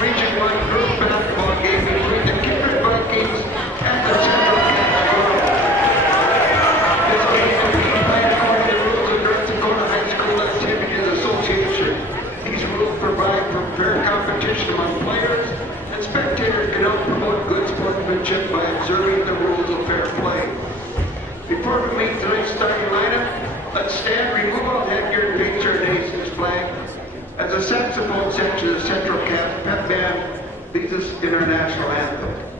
Region 1 girls basketball game between the Kindred Vikings and the Central Cats. This game will be played according to the rules of North Dakota High School Activities Association. These rules provide for fair competition among players, and spectators can help promote good sportsmanship by observing the rules of fair play. Before we meet tonight's starting lineup, let's stand, remove all headgear, and face our nation's flag as the saxophone section of the Central Cats pep band leads us in our national anthem.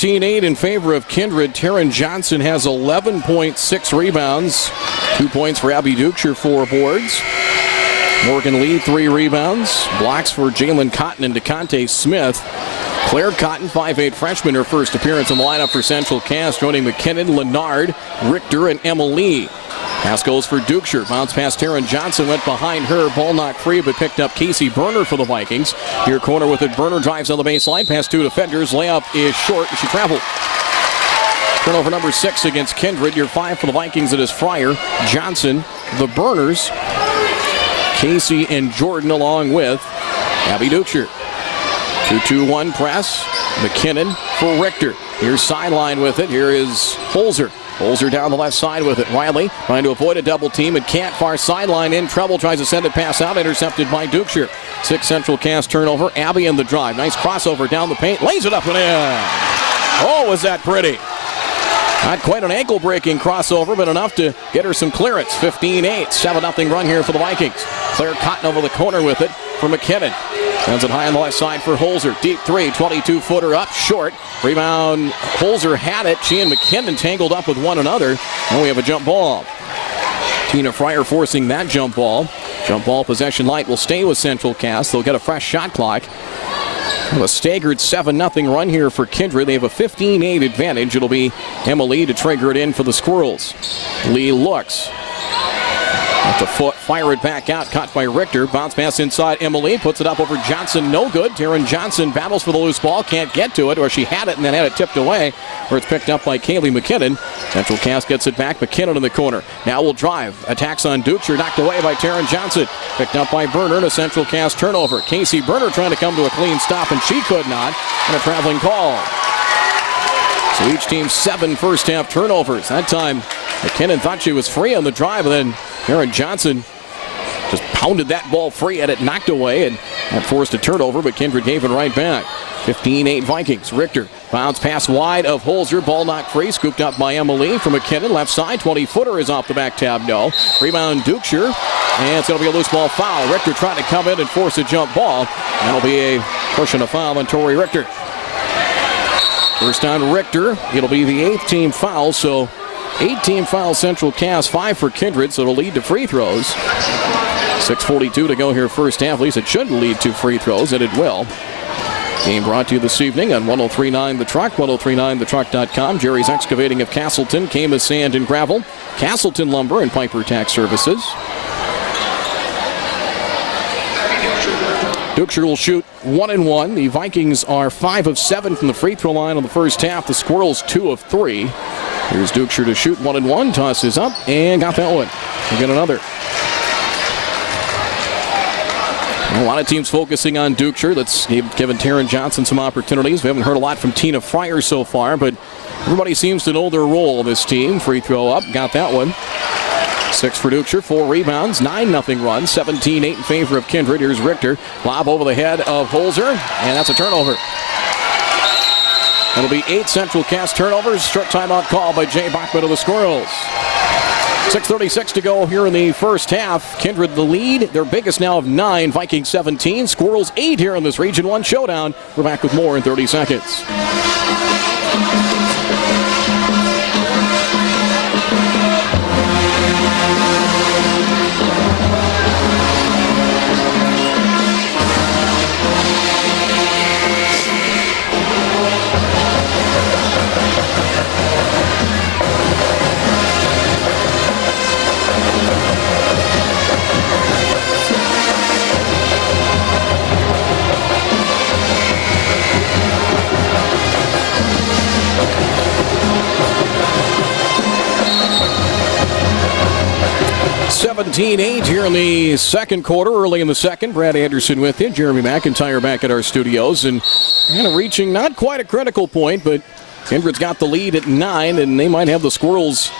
13-8 in favor of Kindred. Taryn Johnson has 11.6 rebounds. 2 points for Abby Dukeshire, 4 boards. Morgan Lee, 3 rebounds. Blocks for Jalen Cotton and DeConte Smith. Claire Cotton, 5'8 freshman, her first appearance in the lineup for Central Cass, joining McKinnon, Lennard, Richter, and Emma Lee. Pass goes for Dukeshire. Bounce past Taryn Johnson, went behind her. Ball knocked free, but picked up Casey Berner for the Vikings. Here corner with it. Berner drives on the baseline, past 2 defenders. Layup is short, and she traveled. Turnover number 6 against Kindred. Your 5 for the Vikings. It is Fryer, Johnson, the Berners, Casey and Jordan, along with Abby Dukeshire. 2-2-1 press. McKinnon for Richter. Here's sideline with it. Here is Holzer. Holzer down the left side with it. Riley trying to avoid a double team and can't. Far sideline in trouble. Tries to send it pass out. Intercepted by Dukeshire. 6 Central Cass turnover. Abby in the drive. Nice crossover down the paint. Lays it up and in. Oh, was that pretty. Not quite an ankle-breaking crossover, but enough to get her some clearance. 15-8. 7-0 run here for the Vikings. Claire Cotton over the corner with it for McKinnon. Sends it high on the left side for Holzer. Deep 3, 22-footer up, short. Rebound, Holzer had it. She and McKinnon tangled up with one another. And we have a jump ball. Tina Fryer forcing that jump ball. Jump ball possession light will stay with Central Cass. They'll get a fresh shot clock. A staggered 7-0 run here for Kindred. They have a 15-8 advantage. It'll be Emma Lee to trigger it in for the Squirrels. Lee looks. At the foot, fire it back out, caught by Richter. Bounce pass inside, Emily puts it up over Johnson, no good. Taryn Johnson battles for the loose ball, can't get to it, or she had it and then had it tipped away, where it's picked up by Kaylee McKinnon. Central Cass gets it back, McKinnon in the corner. Now will drive, attacks on Dukeshire, knocked away by Taryn Johnson. Picked up by Berner, and a Central Cass turnover. Casey Berner trying to come to a clean stop, and she could not, and a traveling call. So each team 7 first half turnovers. That time, McKinnon thought she was free on the drive, and then Taryn Johnson just pounded that ball free, had it knocked away, and that forced a turnover, but Kindred gave it right back. 15-8 Vikings. Richter, bounce pass wide of Holzer, ball knocked free, scooped up by Emily from McKinnon, left side, 20-footer is off the back tab, no. Rebound Dukeshire, and it's going to be a loose ball foul. Richter trying to come in and force a jump ball. That'll be a push and a foul on Tori Richter. First on Richter, it'll be the 8th team foul, so 8-team foul Central Cass, 5 for Kindred, so it'll lead to free throws. 6:42 to go here first half. At least it should lead to free throws, and it will. Game brought to you this evening on 103.9 The Truck, 103.9thetruck.com. Jerry's Excavating of Castleton, Camas Sand and Gravel, Castleton Lumber, and Piper Tax Services. Dukeshire will shoot 1-1. The Vikings are 5 of 7 from the free throw line on the first half. The Squirrels 2 of 3. Here's Dukeshire to shoot 1-1. Tosses up and got that one. We'll get another. A lot of teams focusing on Dukeshire. That's given Taryn Johnson some opportunities. We haven't heard a lot from Tina Fryer so far, but everybody seems to know their role in this team. Free throw up, got that one. 6 for Dukeshire, 4 rebounds, 9-0 run, 17-8 in favor of Kindred. Here's Richter, lob over the head of Holzer, and that's a turnover. It'll be 8 Central Cass turnovers. Short timeout call by Jay Bachman of the Squirrels. 6:36 to go here in the first half. Kindred the lead, their biggest now of 9. Vikings 17, Squirrels 8 here in this Region 1 showdown. We're back with more in 30 seconds. (17-8) here in the second quarter, early in the second. Brad Anderson with you, Jeremy McIntyre back at our studios, and kind of reaching not quite a critical point, but Kindred's got the lead at 9, and they might have the Squirrels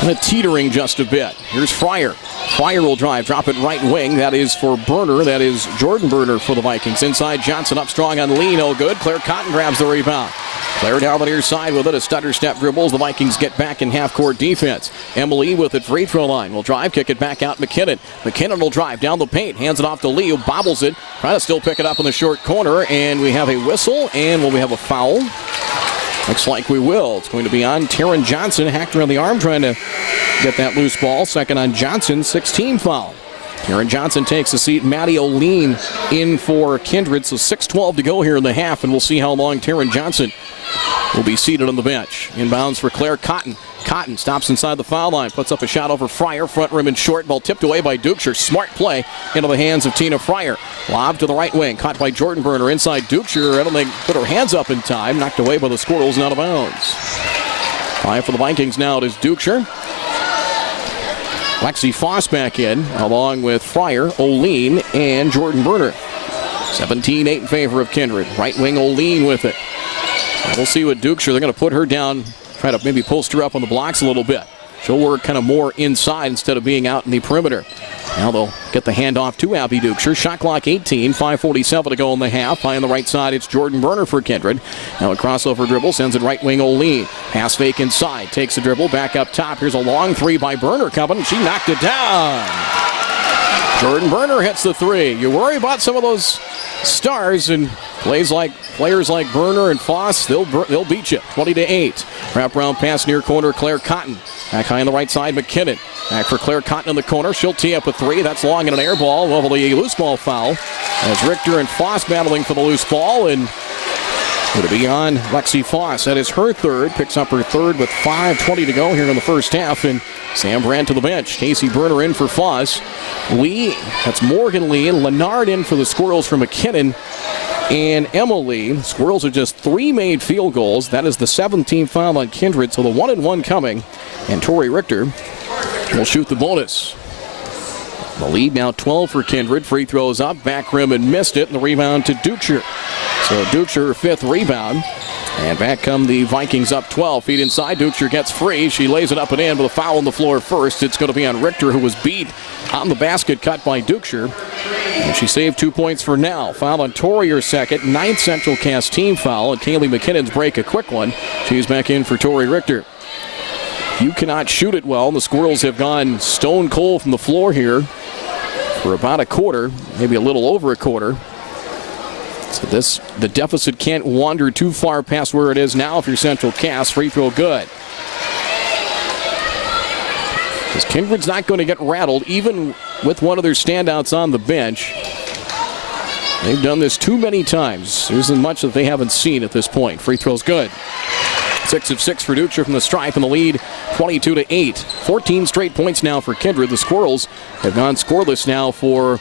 kind of teetering just a bit. Here's Fryer. Fryer will drive, drop it right wing. That is for Berner. That is Jordan Berner for the Vikings. Inside, Johnson up strong on Lee, no good. Claire Cotton grabs the rebound. Claire down the near side with it. A stutter step dribbles. The Vikings get back in half-court defense. Emily with it, free throw line. Will drive, kick it back out. McKinnon. McKinnon will drive down the paint. Hands it off to Lee, who bobbles it. Trying to still pick it up in the short corner. And we have a whistle. And will we have a foul? Looks like we will. It's going to be on Taryn Johnson. Hacked around the arm trying to get that loose ball. Second on Johnson, 16 foul. Taryn Johnson takes a seat. Maddie O'Lean in for Kindred. So 6:12 to go here in the half, and we'll see how long Taryn Johnson will be seated on the bench. Inbounds for Claire Cotton. Cotton stops inside the foul line, puts up a shot over Fryer, front rim and short. Ball tipped away by Dukeshire. Smart play into the hands of Tina Fryer. Lob to the right wing, caught by Jordan Berner inside Dukeshire. I don't think put her hands up in time. Knocked away by the Squirrels and out of bounds. Five for the Vikings now. It is Dukeshire. Lexi Foss back in, along with Fryer, O'Lean, and Jordan Berner. 17-8 in favor of Kindred. Right wing O'Lean with it. And we'll see what Dukeshire. They're going to put her down, try to maybe post her up on the blocks a little bit. She'll work kind of more inside instead of being out in the perimeter. Now they'll get the handoff to Abby Dukeshire. Shot clock 18, 5:47 to go in the half. High on the right side, it's Jordan Berner for Kindred. Now a crossover dribble, sends it right wing O'Lean. Pass fake inside, takes the dribble, back up top. Here's a long three by Berner coming, and she knocked it down. Jordan Berner hits the three. You worry about some of those stars and players like Berner and Foss, they'll beat you. 20-8. Wraparound pass near corner, Claire Cotton. Back high on the right side, McKinnon. Back for Claire Cotton in the corner. She'll tee up a three. That's long and an air ball. Well, the loose ball foul. As Richter and Foss battling for the loose ball, and it'll be on Lexi Foss. That is her third. Picks up her third with 5:20 to go here in the first half. And Sam Brandt to the bench. Casey Berner in for Foss. Lee, that's Morgan Lee, and Lennard in for the Squirrels for McKinnon and Emily. Squirrels are just 3 made field goals. That is the 17th foul on Kindred, so the 1-and-1 coming. And Tori Richter will shoot the bonus. The lead now 12 for Kindred. Free throws up, back rim and missed it, and the rebound to Dukeshire. So Dukeshire, her 5th rebound. And back come the Vikings up 12. Feet inside. Dukeshire gets free. She lays it up and in with a foul on the floor first. It's going to be on Richter, who was beat on the basket cut by Dukeshire. And she saved 2 points for now. Foul on Tori, her second. 9th Central Cast team foul. And Kaylee McKinnon's break, a quick one. She's back in for Tori Richter. You cannot shoot it well. The Squirrels have gone stone cold from the floor here for about a quarter, maybe a little over a quarter. So the deficit can't wander too far past where it is now if you're Central Cass. Free throw good. Because Kindred's not going to get rattled, even with one of their standouts on the bench. They've done this too many times. There isn't much that they haven't seen at this point. Free throw's good. 6 of 6 for Dukeshire from the stripe, and the lead 22-8. 14 straight points now for Kindred. The Squirrels have gone scoreless now for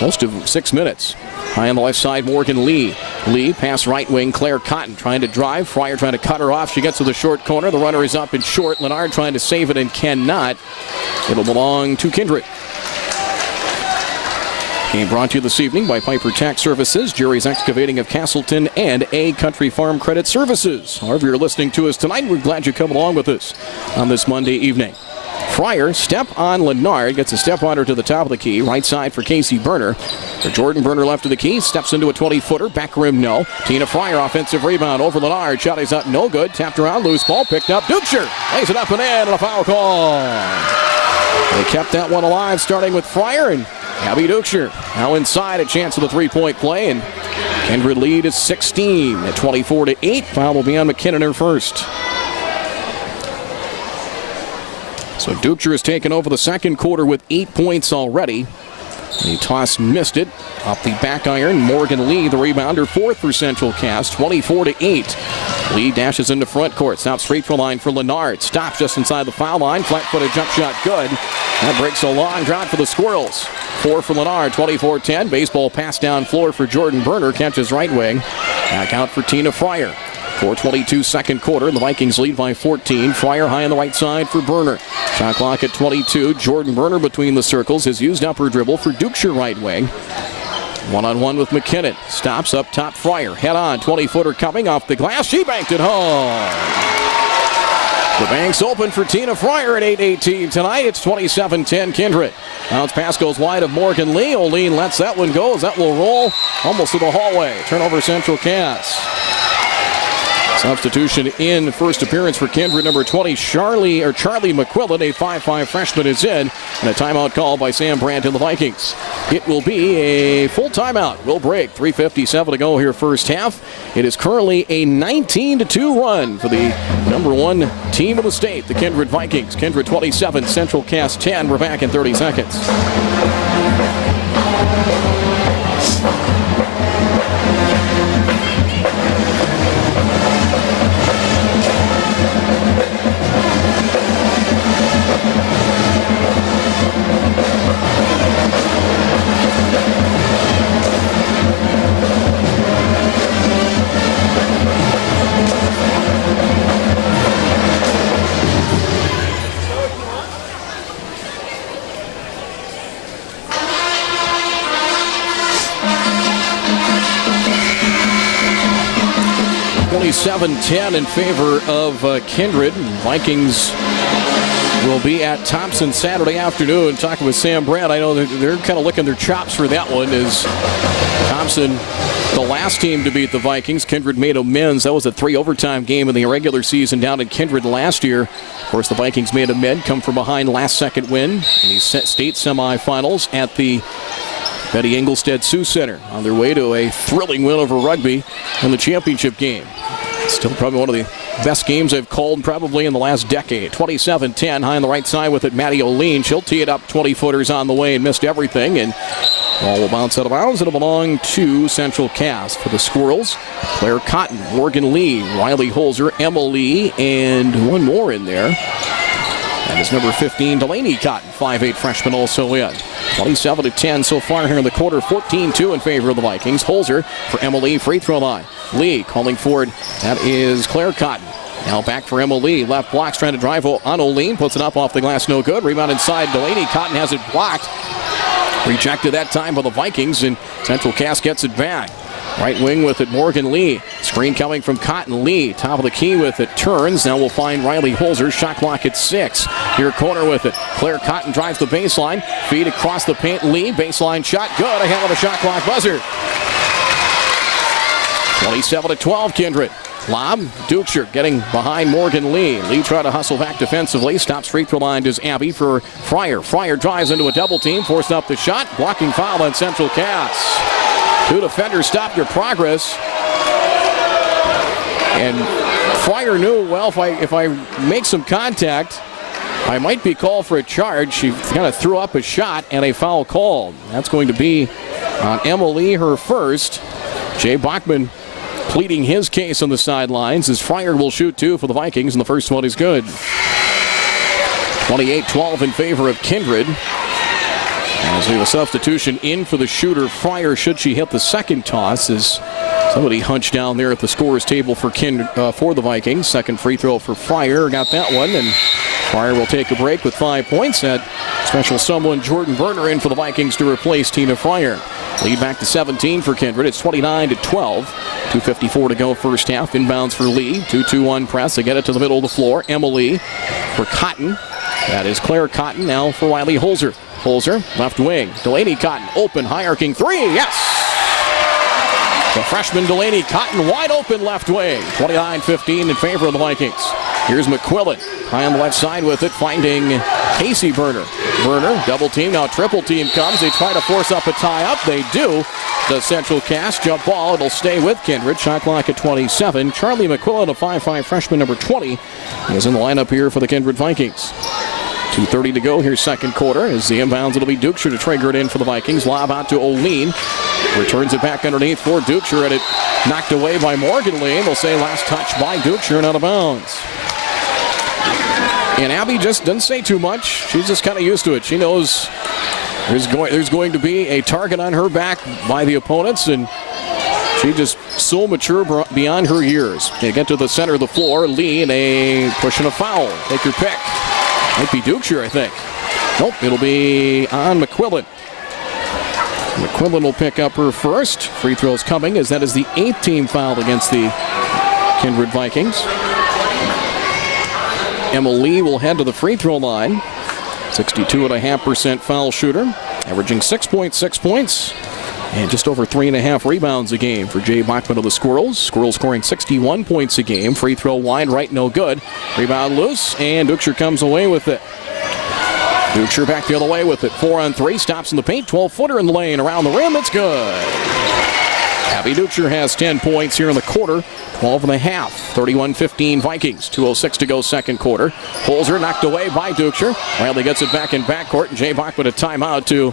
most of 6 minutes. High on the left side, Morgan Lee. Lee, pass right wing, Claire Cotton trying to drive. Fryer trying to cut her off. She gets to the short corner. The runner is up and short. Lennard trying to save it and cannot. It'll belong to Kindred. Game brought to you this evening by Piper Tax Services, Jerry's Excavating of Castleton, and A Country Farm Credit Services. However you're listening to us tonight, we're glad you come along with us on this Monday evening. Fryer, step on Lennard, gets a step on her to the top of the key. Right side for Casey Berner. For Jordan Berner left of the key, steps into a 20-footer. Back rim, no. Tina Fryer, offensive rebound over Lennard. Shot is up, no good. Tapped around, loose ball, picked up. Dukeshire lays it up and in, and a foul call. They kept that one alive, starting with Fryer and Abby Dukeshire. Now inside, a chance of the three-point play, and Kindred lead is 16 at 24-8. Foul will be on McKinnon, her first. So Dukeshire has taken over the second quarter with 8 points already. He tossed, missed it. Off the back iron, Morgan Lee, the rebounder, 4th for Central Cass, 24-8. Lee dashes into front court, stops free throw line for Lennard. Stops just inside the foul line, flat-footed jump shot good. That breaks a long drought for the Squirrels. 4 for Lennard, 24-10. Baseball pass down floor for Jordan Berner, catches right wing. Back out for Tina Fryer. 4:22 second quarter. The Vikings lead by 14. Fryer high on the right side for Berner. Shot clock at 22. Jordan Berner between the circles has used up her dribble for Dukeshire right wing. One-on-one with McKinnon. Stops up top Fryer. Head on. 20-footer coming off the glass. She banked it home. The bank's open for Tina Fryer at 8:18 tonight. It's 27-10 Kindred. Bounce pass goes wide of Morgan Lee. O'Lean lets that one go as that will roll almost to the hallway. Turnover Central Cass. Substitution in first appearance for Kindred, number 20, Charlie McQuillan, a 5'5 freshman, is in. And a timeout call by Sam Brandt and the Vikings. It will be a full timeout. We'll break. 3:57 to go here first half. It is currently a 19-2 run for the number 1 team of the state, the Kindred Vikings. Kindred 27, Central Cass 10. We're back in 30 seconds. 27-10 in favor of Kindred. Vikings will be at Thompson Saturday afternoon. Talking with Sam Brandt, I know they're kind of licking their chops for that one. As Thompson, the last team to beat the Vikings, Kindred made amends. That was a 3 overtime game in the regular season down in Kindred last year. Of course, the Vikings made amends, come from behind last second win in the state semifinals at the Betty Engelstad Sioux Center on their way to a thrilling win over Rugby in the championship game. Still probably one of the best games I've called probably in the last decade. 27-10, high on the right side with it, Maddie O'Lean. She'll tee it up, 20-footers on the way and missed everything. And ball will bounce out of bounds. It'll belong to Central Cass. For the Squirrels, Claire Cotton, Morgan Lee, Riley Holzer, Emma Lee, and one more in there. That is number 15, Delaney Cotton, 5'8 freshman, also in. 27-10 so far here in the quarter, 14-2 in favor of the Vikings. Holzer for Emma Lee, free throw line. Lee calling forward, that is Claire Cotton. Now back for Emma Lee, left blocks, trying to drive on O'Lean, puts it up off the glass, no good. Rebound inside, Delaney Cotton has it blocked. Rejected that time by the Vikings, and Central Cass gets it back. Right wing with it, Morgan Lee. Screen coming from Cotton. Lee, top of the key with it, turns. Now we'll find Riley Holzer, shot clock at 6. Here corner with it. Claire Cotton drives the baseline. Feed across the paint, Lee, baseline shot, good. A hell of a shot clock buzzer. 27-12, Kindred. Lob, Dukeshire getting behind Morgan Lee. Lee tried to hustle back defensively. Stops free throw line is Abby for Fryer. Fryer drives into a double team, forced up the shot. Blocking foul on Central Cass. 2 defenders stopped their progress. And Fryer knew, well, if I make some contact, I might be called for a charge. She kind of threw up a shot and a foul called. That's going to be on Emma Lee, her first. Jay Bachman pleading his case on the sidelines as Fryer will shoot 2 for the Vikings, and the first one is good. 28-12 in favor of Kindred. As we have a substitution in for the shooter, Fryer, should she hit the second toss, as somebody hunched down there at the scorer's table for the Vikings. Second free throw for Fryer, got that one, and Fryer will take a break with 5 points. That special someone, Jordan Berner, in for the Vikings to replace Tina Fryer. Lead back to 17 for Kindred. It's 29-12. 2:54 to go first half. Inbounds for Lee. 2-2-1 press. They get it to the middle of the floor. Emma Lee for Cotton. That is Claire Cotton now for Riley Holzer. Holzer, left wing. Delaney Cotton, open, high arcing 3. Yes! The freshman Delaney Cotton wide open left wing. 29-15 in favor of the Vikings. Here's McQuillan, high on the left side with it, finding Casey Berner. Berner, double team, now triple team comes. They try to force up a tie-up. They do. The Central Cass jump ball. It'll stay with Kindred. Shot clock at 27. Charlie McQuillan, a 5'5 freshman, number 20, is in the lineup here for the Kindred Vikings. 2:30 to go here, second quarter. As the inbounds, it'll be Dukeshire to trigger it in for the Vikings. Lob out to O'Lean. Returns it back underneath for Dukeshire, and it knocked away by Morgan Lee. They'll say last touch by Dukeshire and out of bounds. And Abby just doesn't say too much. She's just kind of used to it. She knows there's going to be a target on her back by the opponents, and she just so mature beyond her years. They get to the center of the floor. Lee and a push and a foul. Take your pick. Might be Dukeshire, I think. Nope, it'll be on McQuillan. McQuillan will pick up her first. Free throws coming, as that is the 8th team foul against the Kindred Vikings. Emma Lee will head to the free throw line. 62.5% foul shooter, averaging 6.6 points And just over 3.5 rebounds a game for Jay Bachman of the Squirrels. Squirrels scoring 61 points a game. Free throw wide right, no good. Rebound loose, and Duchscher comes away with it. Duchscher back the other way with it. 4-on-3, stops in the paint. 12-footer in the lane, around the rim, it's good. Abby Duchscher has 10 points here in the quarter. 12 and a half. 31-15 Vikings. 2:06 to go second quarter. Holzer knocked away by Duchscher. Riley gets it back in backcourt, and Jay Bachman a timeout to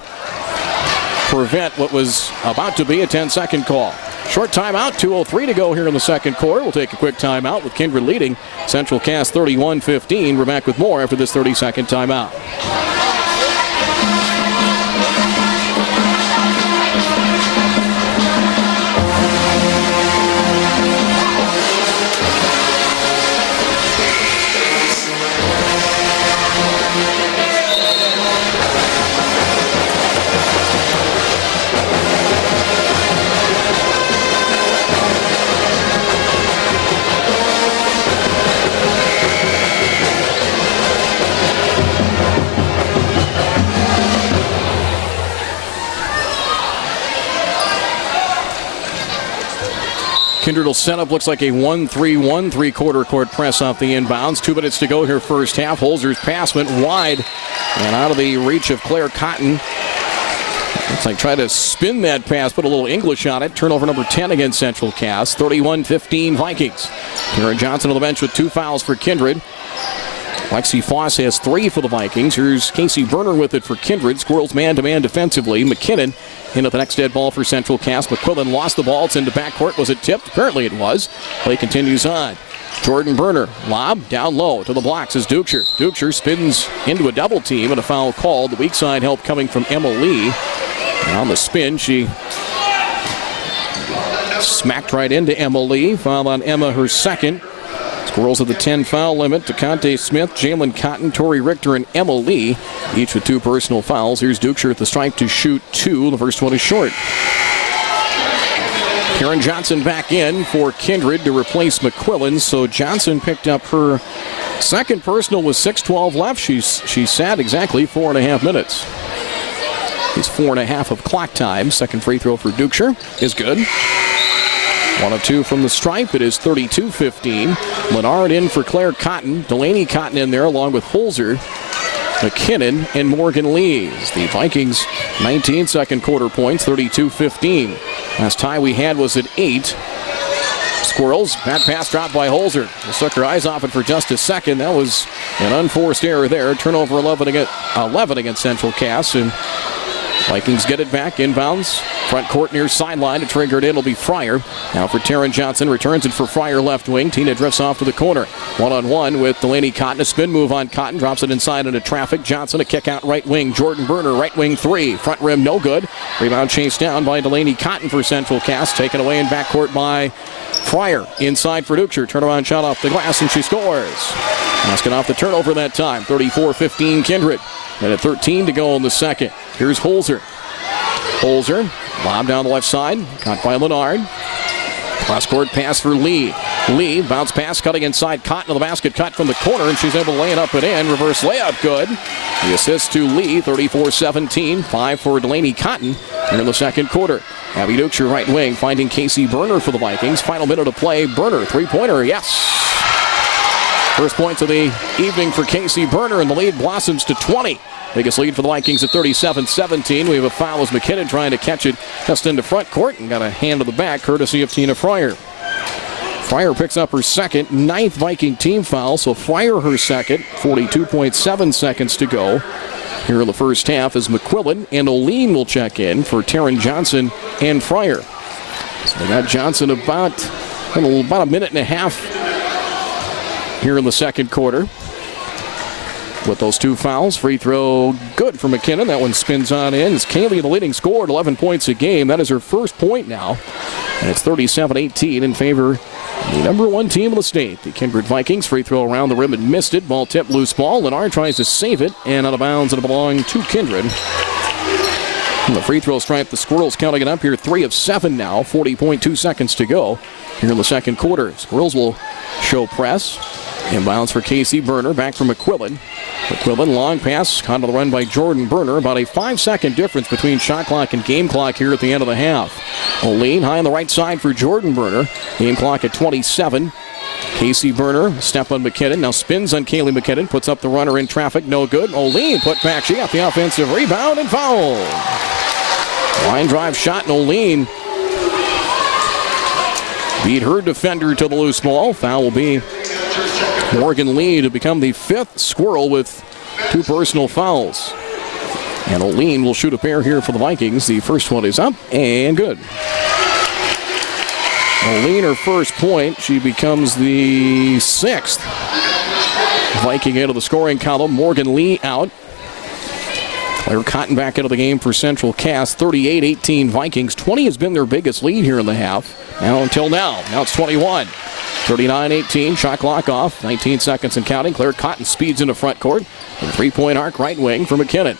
prevent what was about to be a 10-second call. Short timeout, 2:03 to go here in the second quarter. We'll take a quick timeout with Kindred leading Central Cass 31-15. We're back with more after this 30-second timeout. Kindred will set up, looks like a 1-3-1 three-quarter court press off the inbounds. 2 minutes to go here first half. Holzer's pass went wide and out of the reach of Claire Cotton. Looks like try to spin that pass, put a little English on it. Turnover number 10 against Central Cass. 31-15 Vikings. Karen Johnson on the bench with 2 fouls for Kindred. Lexi Foss has 3 for the Vikings. Here's Casey Berner with it for Kindred. Squirrels man-to-man defensively. McKinnon into the next dead ball for Central Cass. McQuillan lost the ball. It's into backcourt. Was it tipped? Apparently it was. Play continues on. Jordan Berner, lob, down low to the blocks is Duchscher. Duchscher spins into a double team and a foul called. The weak side help coming from Emma Lee. And on the spin, she smacked right into Emma Lee. Foul on Emma, her second. Squirrels at the 10 foul limit. DeConte Smith, Jalen Cotton, Tori Richter, and Emma Lee, each with 2 personal fouls. Here's Duchscher at the stripe to shoot 2. The first one is short. Karen Johnson back in for Kindred to replace McQuillan. So Johnson picked up her second personal with 6:12 left. She sat exactly 4.5 minutes. It's 4.5 of clock time. Second free throw for Duchscher is good. 1 of 2 from the stripe. It is 32-15. Lennard in for Claire Cotton. Delaney Cotton in there along with Holzer, McKinnon, and Morgan Lees. The Vikings 19 second quarter points, 32-15. Last tie we had was at 8. Squirrels, that pass dropped by Holzer. They took her eyes off it for just a second. That was an unforced error there. Turnover 11 against Central Cass. And Vikings get it back, inbounds, front court near sideline. To trigger it in will be Fryer. Now for Taryn Johnson, returns it for Fryer left wing. Tina drifts off to the corner. 1-on-1 with Delaney Cotton. A spin move on Cotton, drops it inside into traffic. Johnson a kick out right wing. Jordan Berner, right wing 3. Front rim no good. Rebound chased down by Delaney Cotton for Central Cass. Taken away in backcourt by Fryer. Inside for Duchscher. Turnaround shot off the glass and she scores. Asking off the turnover that time. 34-15 Kindred. And at 13 to go in the second. Here's Holzer. Holzer, lob down the left side. Caught by Lennard. Cross-court pass for Lee. Lee, bounce pass, cutting inside. Cotton to the basket, cut from the corner, and she's able to lay it up and in. Reverse layup, good. The assist to Lee, 34-17. 5 for Delaney Cotton here in the second quarter. Abby Duchscher, right wing, finding Casey Berner for the Vikings. Final minute of play. Berner, three-pointer, yes. First points of the evening for Casey Berner, and the lead blossoms to 20. Biggest lead for the Vikings at 37-17. We have a foul as McKinnon trying to catch it just into front court and got a hand to the back courtesy of Tina Fryer. Fryer picks up her second, 9th Viking team foul, so Fryer her second. 42.7 seconds to go here in the first half as McQuillan and O'Lean will check in for Taryn Johnson and Fryer. So they got Johnson about a minute and a half here in the second quarter. With those 2 fouls, free throw good for McKinnon. That one spins on in. It's Kaylee, the leading scorer, at 11 points a game. That is her first point now. And it's 37-18 in favor of the number 1 team in the state. The Kindred Vikings. Free throw around the rim and missed it. Ball tipped, loose ball. Lennard tries to save it. And out of bounds, it'll belong to Kindred. From the free throw stripe, the Squirrels counting it up here. 3 of 7 now. 40.2 seconds to go here in the second quarter. Squirrels will show press. Inbounds for Casey Berner, back from McQuillan. McQuillan, long pass, caught on the run by Jordan Berner. About a 5-second difference between shot clock and game clock here at the end of the half. O'Lean high on the right side for Jordan Berner. Game clock at 27. Casey Berner, step on McKinnon, now spins on Kaylee McKinnon, puts up the runner in traffic, no good. O'Lean put back, she got the offensive rebound and foul. Line drive shot, and O'Lean beat her defender to the loose ball. Foul will be Morgan Lee to become the 5th Squirrel with 2 personal fouls. And O'Lean will shoot a pair here for the Vikings. The first one is up and good. O'Lean, her first point. She becomes the 6th Viking into the scoring column. Morgan Lee out. Claire Cotton back into the game for Central Cass. 38-18 Vikings. 20 has been their biggest lead here in the half. Now until now. Now it's 21. 39-18. Shot clock off. 19 seconds and counting. Claire Cotton speeds into front court. And 3-point arc right wing for McKinnon.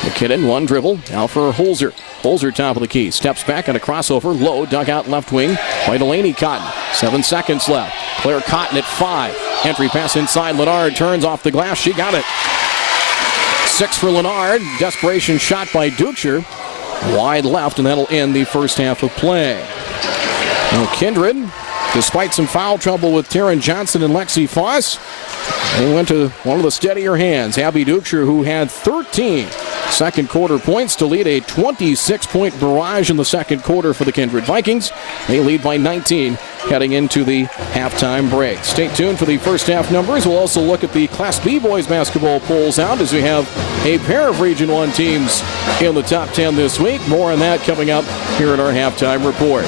McKinnon, one dribble. Now for Holzer. Holzer top of the key. Steps back on a crossover. Low dugout left wing by Delaney Cotton. 7 seconds left. Claire Cotton at 5. Entry pass inside. Lennard turns off the glass. She got it. 6 for Lennard. Desperation shot by Duchscher. Wide left, and that'll end the first half of play. Now Kindred, despite some foul trouble with Taryn Johnson and Lexi Foss, they went to one of the steadier hands. Abby Duchscher, who had 13 second quarter points to lead a 26-point barrage in the second quarter for the Kindred Vikings. They lead by 19 heading into the halftime break. Stay tuned for the first half numbers. We'll also look at the Class B boys basketball polls out as we have a pair of Region 1 teams in the top 10 this week. More on that coming up here in our halftime report.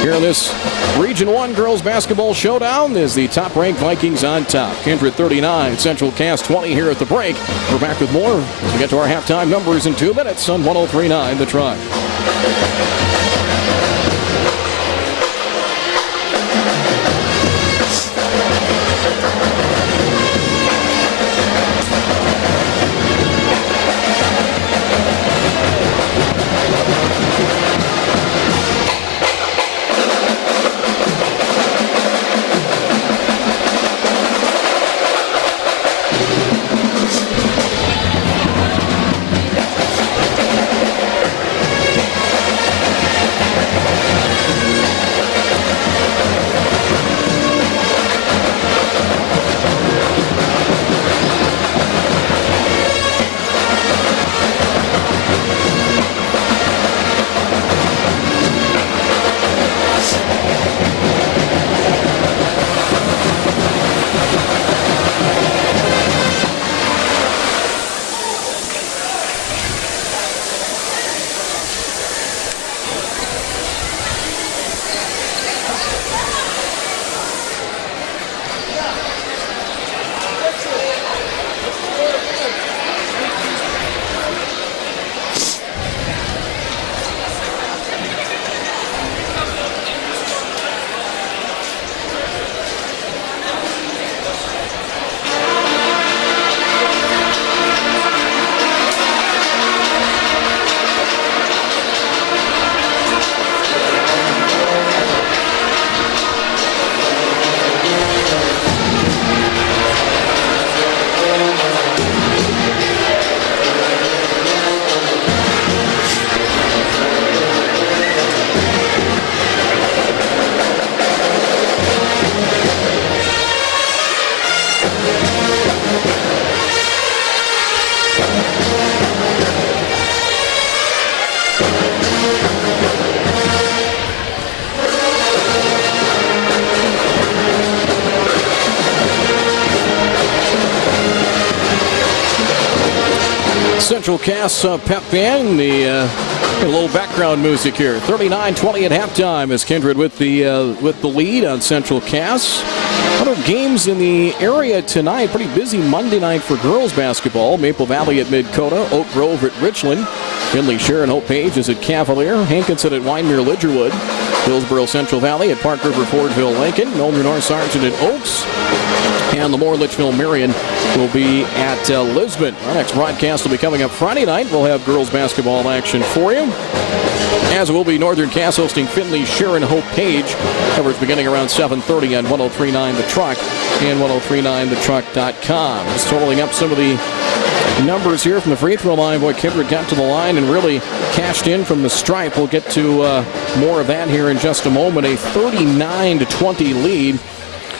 Here in this Region 1 girls basketball showdown is the top-ranked Vikings on top. Kindred 39, Central Cass 20 here at the break. We're back with more as we get to our halftime numbers in 2 minutes on 103.9 The Tribe. Central Cass pep band, a little background music here. 39-20 at halftime as Kindred with the lead on Central Cass. Other games in the area tonight. Pretty busy Monday night for girls basketball. Maple Valley at Mid-Coda, Oak Grove at Richland. Finley Sharon Hope Page is at Cavalier. Hankinson at Wyndmere Lidgerwood. Hillsboro Central Valley at Park River Fordville Lincoln. Nolan North Sargent at Oaks. And the Moore Litchfield Marion will be at Lisbon. Our next broadcast will be coming up Friday night. We'll have girls basketball action for you. As it will be Northern Cass hosting Findlay, Sharon, Hope Page. Coverage beginning around 7:30 on 103.9 The Truck and 103.9thetruck.com. Just totaling up some of the numbers here from the free throw line. Boy, Kindred got to the line and really cashed in from the stripe. We'll get to more of that here in just a moment. A 39-20 lead.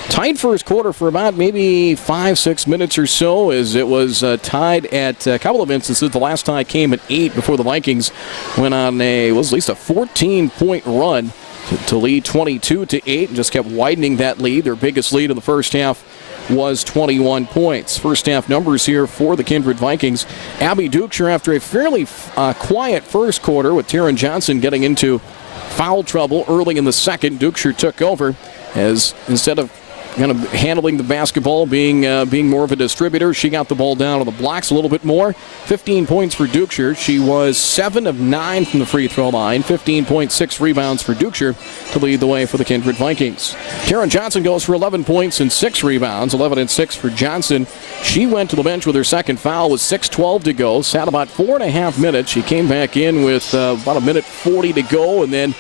Tied first quarter for about maybe 5-6 minutes or so, as it was tied at a couple of instances. The last tie came at 8 before the Vikings went on at least a 14-point run to lead 22-8 and just kept widening that lead. Their biggest lead in the first half was 21 points. First half numbers here for the Kindred Vikings. Abby Dukeshire, after a fairly quiet first quarter with Taryn Johnson getting into foul trouble early in the second, Dukeshire took over as instead of kind of handling the basketball, being more of a distributor, she got the ball down on the blocks a little bit more. 15 points for Dukeshire. She was 7 of 9 from the free throw line. 15.6 rebounds for Dukeshire to lead the way for the Kindred Vikings. Taryn Johnson goes for 11 points and 6 rebounds. 11 and 6 for Johnson. She went to the bench with her second foul with 6:12 to go. Sat about 4.5 minutes. She came back in with about a minute 40 to go, and then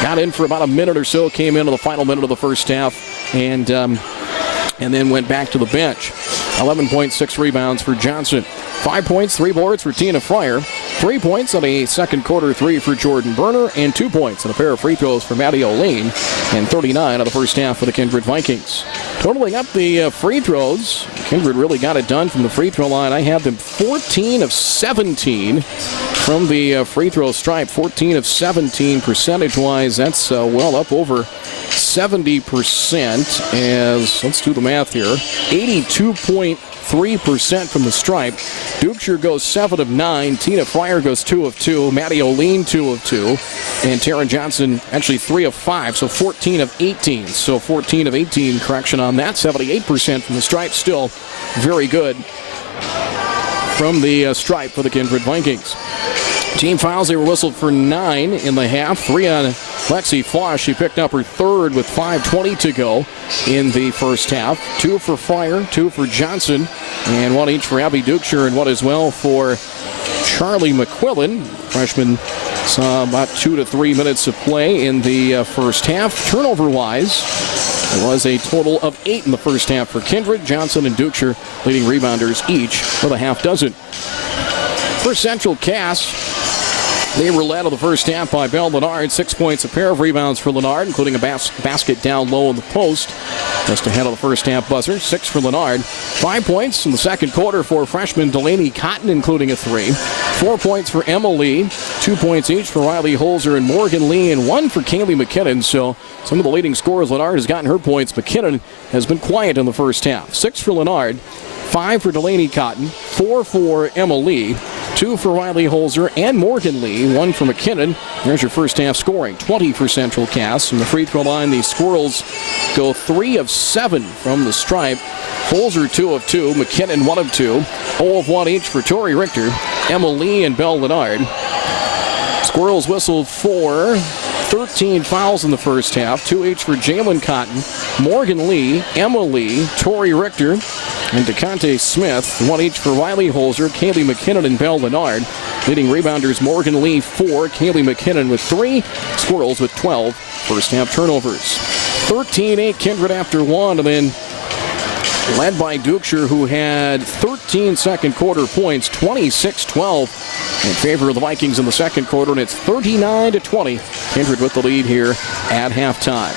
got in for about a minute or so, came into the final minute of the first half, and then went back to the bench. 11.6 rebounds for Johnson. 5 points, 3 boards for Tina Fryer. 3 points on a second quarter three for Jordan Berner, and 2 points on a pair of free throws for Maddie O'Lane, and 39 on the first half for the Kindred Vikings. Totaling up the free throws, Kindred really got it done from the free throw line. I have them 14 of 17 from the free throw stripe. 14 of 17 percentage-wise. That's well up over 70%. As let's do the math here. 82.3% from the stripe. Dukeshire goes 7 of 9. Tina Fryer goes 2 of 2. Maddie O'Lean 2 of 2. And Taryn Johnson actually 3 of 5. So 14 of 18. So 14 of 18 correction on that. 78% from the stripe. Still very good from the stripe for the Kindred Vikings. Team fouls, they were whistled for 9 in the half. 3 on Lexi Floss. She picked up her third with 5:20 to go in the first half. 2 for Fryer, 2 for Johnson, and 1 each for Abby Dukeshire, and 1 as well for Charlie McQuillan. Freshman saw about 2 to 3 minutes of play in the first half. Turnover-wise, it was a total of 8 in the first half for Kindred. Johnson and Dukeshire leading rebounders each with a half dozen. For Central Cass, they were led of the first half by Belle Lennard. 6 points, a pair of rebounds for Lennard, including a basket down low in the post. Just ahead of the first half buzzer. 6 for Lennard. 5 points in the second quarter for freshman Delaney Cotton, including a 3. 4 points for Emma Lee. 2 points each for Riley Holzer and Morgan Lee, and 1 for Kaylee McKinnon. So some of the leading scorers, Lennard has gotten her points. McKinnon has been quiet in the first half. 6 for Lennard. 5 for Delaney Cotton. 4 for Emma Lee. 2 for Riley Holzer and Morgan Lee, 1 for McKinnon. There's your first half scoring. 20 for Central Cass. From the free throw line, the Squirrels go 3 of 7 from the stripe. Holzer 2 of 2, McKinnon 1 of 2. 0 of 1 each for Tori Richter, Emma Lee, and Belle Lennard. Squirrels whistled for 13 fouls in the first half. 2 each for Jalen Cotton, Morgan Lee, Emma Lee, Tori Richter, and DeConte Smith. 1 each for Riley Holzer, Kaylee McKinnon, and Belle Lennard. Leading rebounders, Morgan Lee 4, Kaylee McKinnon with 3, Squirrels with 12 first half turnovers. 13-8 Kindred after 1, and then led by Dukeshire, who had 13 second quarter points, 26-12 in favor of the Vikings in the second quarter, and it's 39-20. Kindred with the lead here at halftime.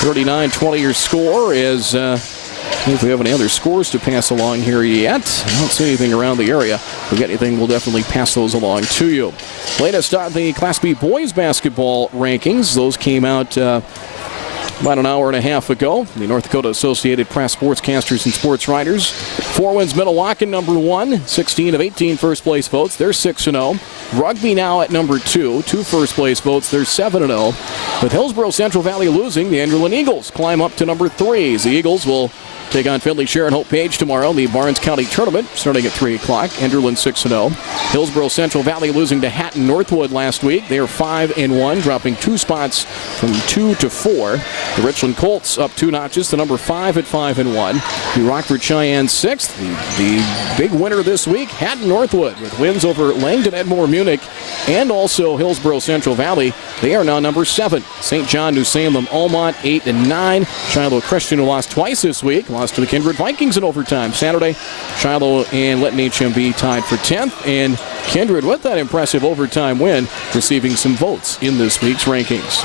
39-20 your score is... if we have any other scores to pass along here yet. I don't see anything around the area. If we get anything, we'll definitely pass those along to you. Latest on the Class B boys basketball rankings. Those came out about an hour and a half ago. The North Dakota Associated Press Sportscasters and Sports Writers. Four Winds Minnewacan, number 1. 16 of 18 first place votes. They're 6-0. Rugby now at number 2. 2 first place votes. They're 7-0. With Hillsborough Central Valley losing, the Anderlin Eagles climb up to number 3. The Eagles will take on Findlay Sharon Hope Page tomorrow in the Barnes County Tournament, starting at 3 o'clock. Enderlin 6-0. Hillsborough Central Valley losing to Hatton Northwood last week. They are 5-1, dropping 2 spots from 2 to 4. The Richland Colts up 2 notches to number 5 at 5-1. The Rockford Cheyenne 6th. The big winner this week, Hatton Northwood, with wins over Langdon, Edmore, Munich, and also Hillsborough Central Valley. They are now number 7. St. John, New Salem, Almont 8-9. Shiloh Christian, who lost twice this week, lost to the Kindred Vikings in overtime Saturday. Shiloh and Lytton HMB tied for 10th, and Kindred, with that impressive overtime win, receiving some votes in this week's rankings.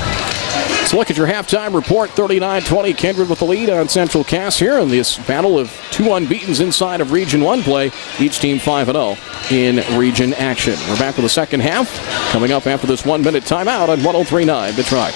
Let's look at your halftime report. 39-20, Kindred with the lead on Central Cass here in this battle of 2 unbeatens inside of Region 1 play. Each team 5-0 in region action. We're back with the second half coming up after this 1-minute timeout on 103.9 The Truck.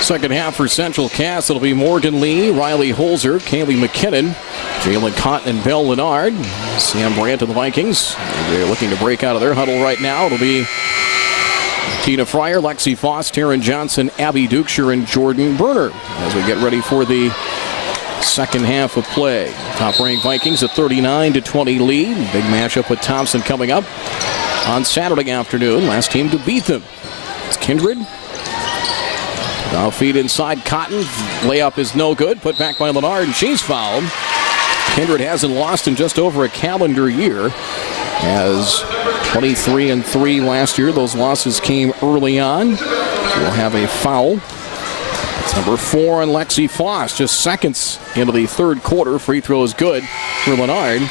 Second half for Central Cass, it'll be Morgan Lee, Riley Holzer, Kaylee McKinnon, Jalen Cotton, and Bell Lennard. Sam Brandt of the Vikings. They're looking to break out of their huddle right now. It'll be Tina Fryer, Lexi Foss, Taryn Johnson, Abby Dukeshire, and Jordan Berner as we get ready for the second half of play. Top-ranked Vikings a 39-20 lead. Big matchup with Thompson coming up on Saturday afternoon. Last team to beat them. It's Kindred. Now feed inside Cotton. Layup is no good. Put back by Lennard, and she's fouled. Kindred hasn't lost in just over a calendar year. As 23-3 last year, those losses came early on. So we'll have a foul. It's number 4 on Lexi Foss. Just seconds into the third quarter. Free throw is good for Lennard.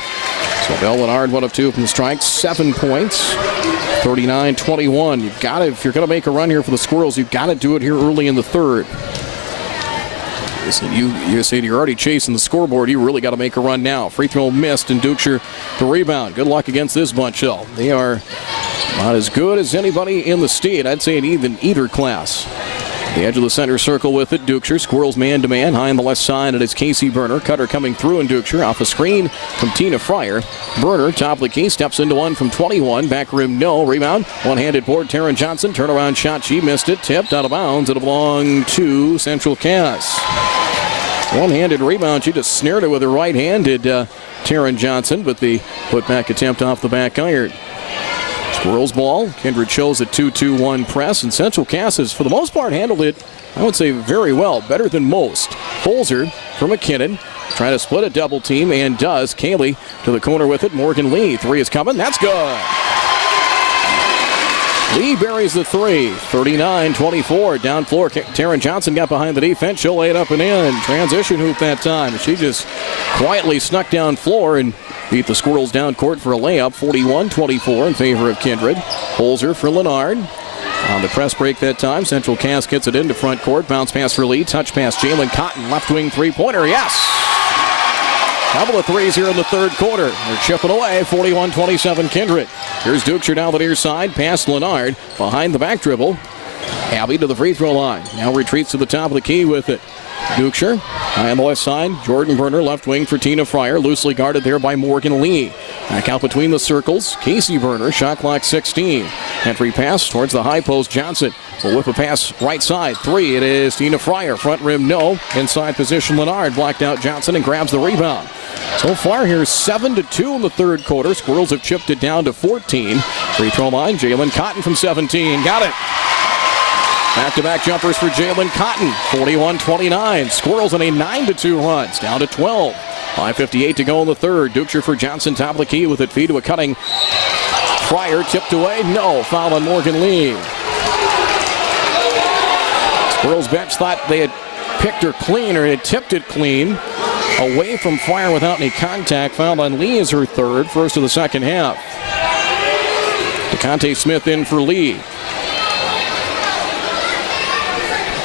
So Bell Lennard, 1 of 2 from the strikes, 7 points. 39-21. You've got to, if you're going to make a run here for the Squirrels, you've got to do it here early in the third. You said you're already chasing the scoreboard. You really got to make a run now. Free throw missed, and Dukeshire the rebound. Good luck against this bunch, though. They are not as good as anybody in the state. I'd say in even either class. The edge of the center circle with it. Dukeshire, Squirrels man-to-man. High on the left side, and it's Casey Berner. Cutter coming through, and Dukeshire off a screen from Tina Fryer. Berner, top of the key, steps into one from 21. Back rim, no. Rebound. One-handed board, Taryn Johnson. Turnaround shot, she missed it. Tipped out of bounds. It'll belong to Central Cass. One-handed rebound. She just snared it with her right hand, did Taryn Johnson, but the put-back attempt off the back iron. Squirrels ball. Kindred shows a 2-2-1 press, and Central Cass has, for the most part, handled it, I would say, very well, better than most. Holzer for McKinnon, trying to split a double team, and does. Kaylee to the corner with it. Morgan Lee, 3 is coming. That's good. Lee buries the 3. 39-24. Down floor. Taryn Johnson got behind the defense. She'll lay it up and in. Transition hoop that time. She just quietly snuck down floor and beat the Squirrels down court for a layup. 41-24 in favor of Kindred. Holzer for Lennard. On the press break that time, Central Cass gets it into front court. Bounce pass for Lee. Touch pass Jalen Cotton. Left wing three-pointer. Yes! Couple of threes here in the third quarter. They're chipping away. 41-27 Kindred. Here's Dukeshire down the near side. Past Lennard. Behind the back dribble. Abby to the free throw line. Now retreats to the top of the key with it. Dukeshire, high on the left side. Jordan Berner, left wing for Tina Fryer. Loosely guarded there by Morgan Lee. Back out between the circles. Casey Berner, shot clock 16. Entry pass towards the high post. Johnson will whip a pass right side. 3, it is Tina Fryer. Front rim, no. Inside position, Lennard blacked out Johnson and grabs the rebound. So far here, 7-2 in the third quarter. Squirrels have chipped it down to 14. Free throw line, Jalen Cotton from 17. Got it. Back-to-back jumpers for Jalen Cotton. 41-29. Squirrels on a 9-2 run. It's down to 12. 5:58 to go in the third. Dukeshire for Johnson, top of the key with it. Feed to a cutting. Fryer tipped away. No. Foul on Morgan Lee. Squirrels bench thought they had picked her clean or had tipped it clean. Away from Fryer without any contact. Foul on Lee is her third. First of the second half. DeConte Smith in for Lee.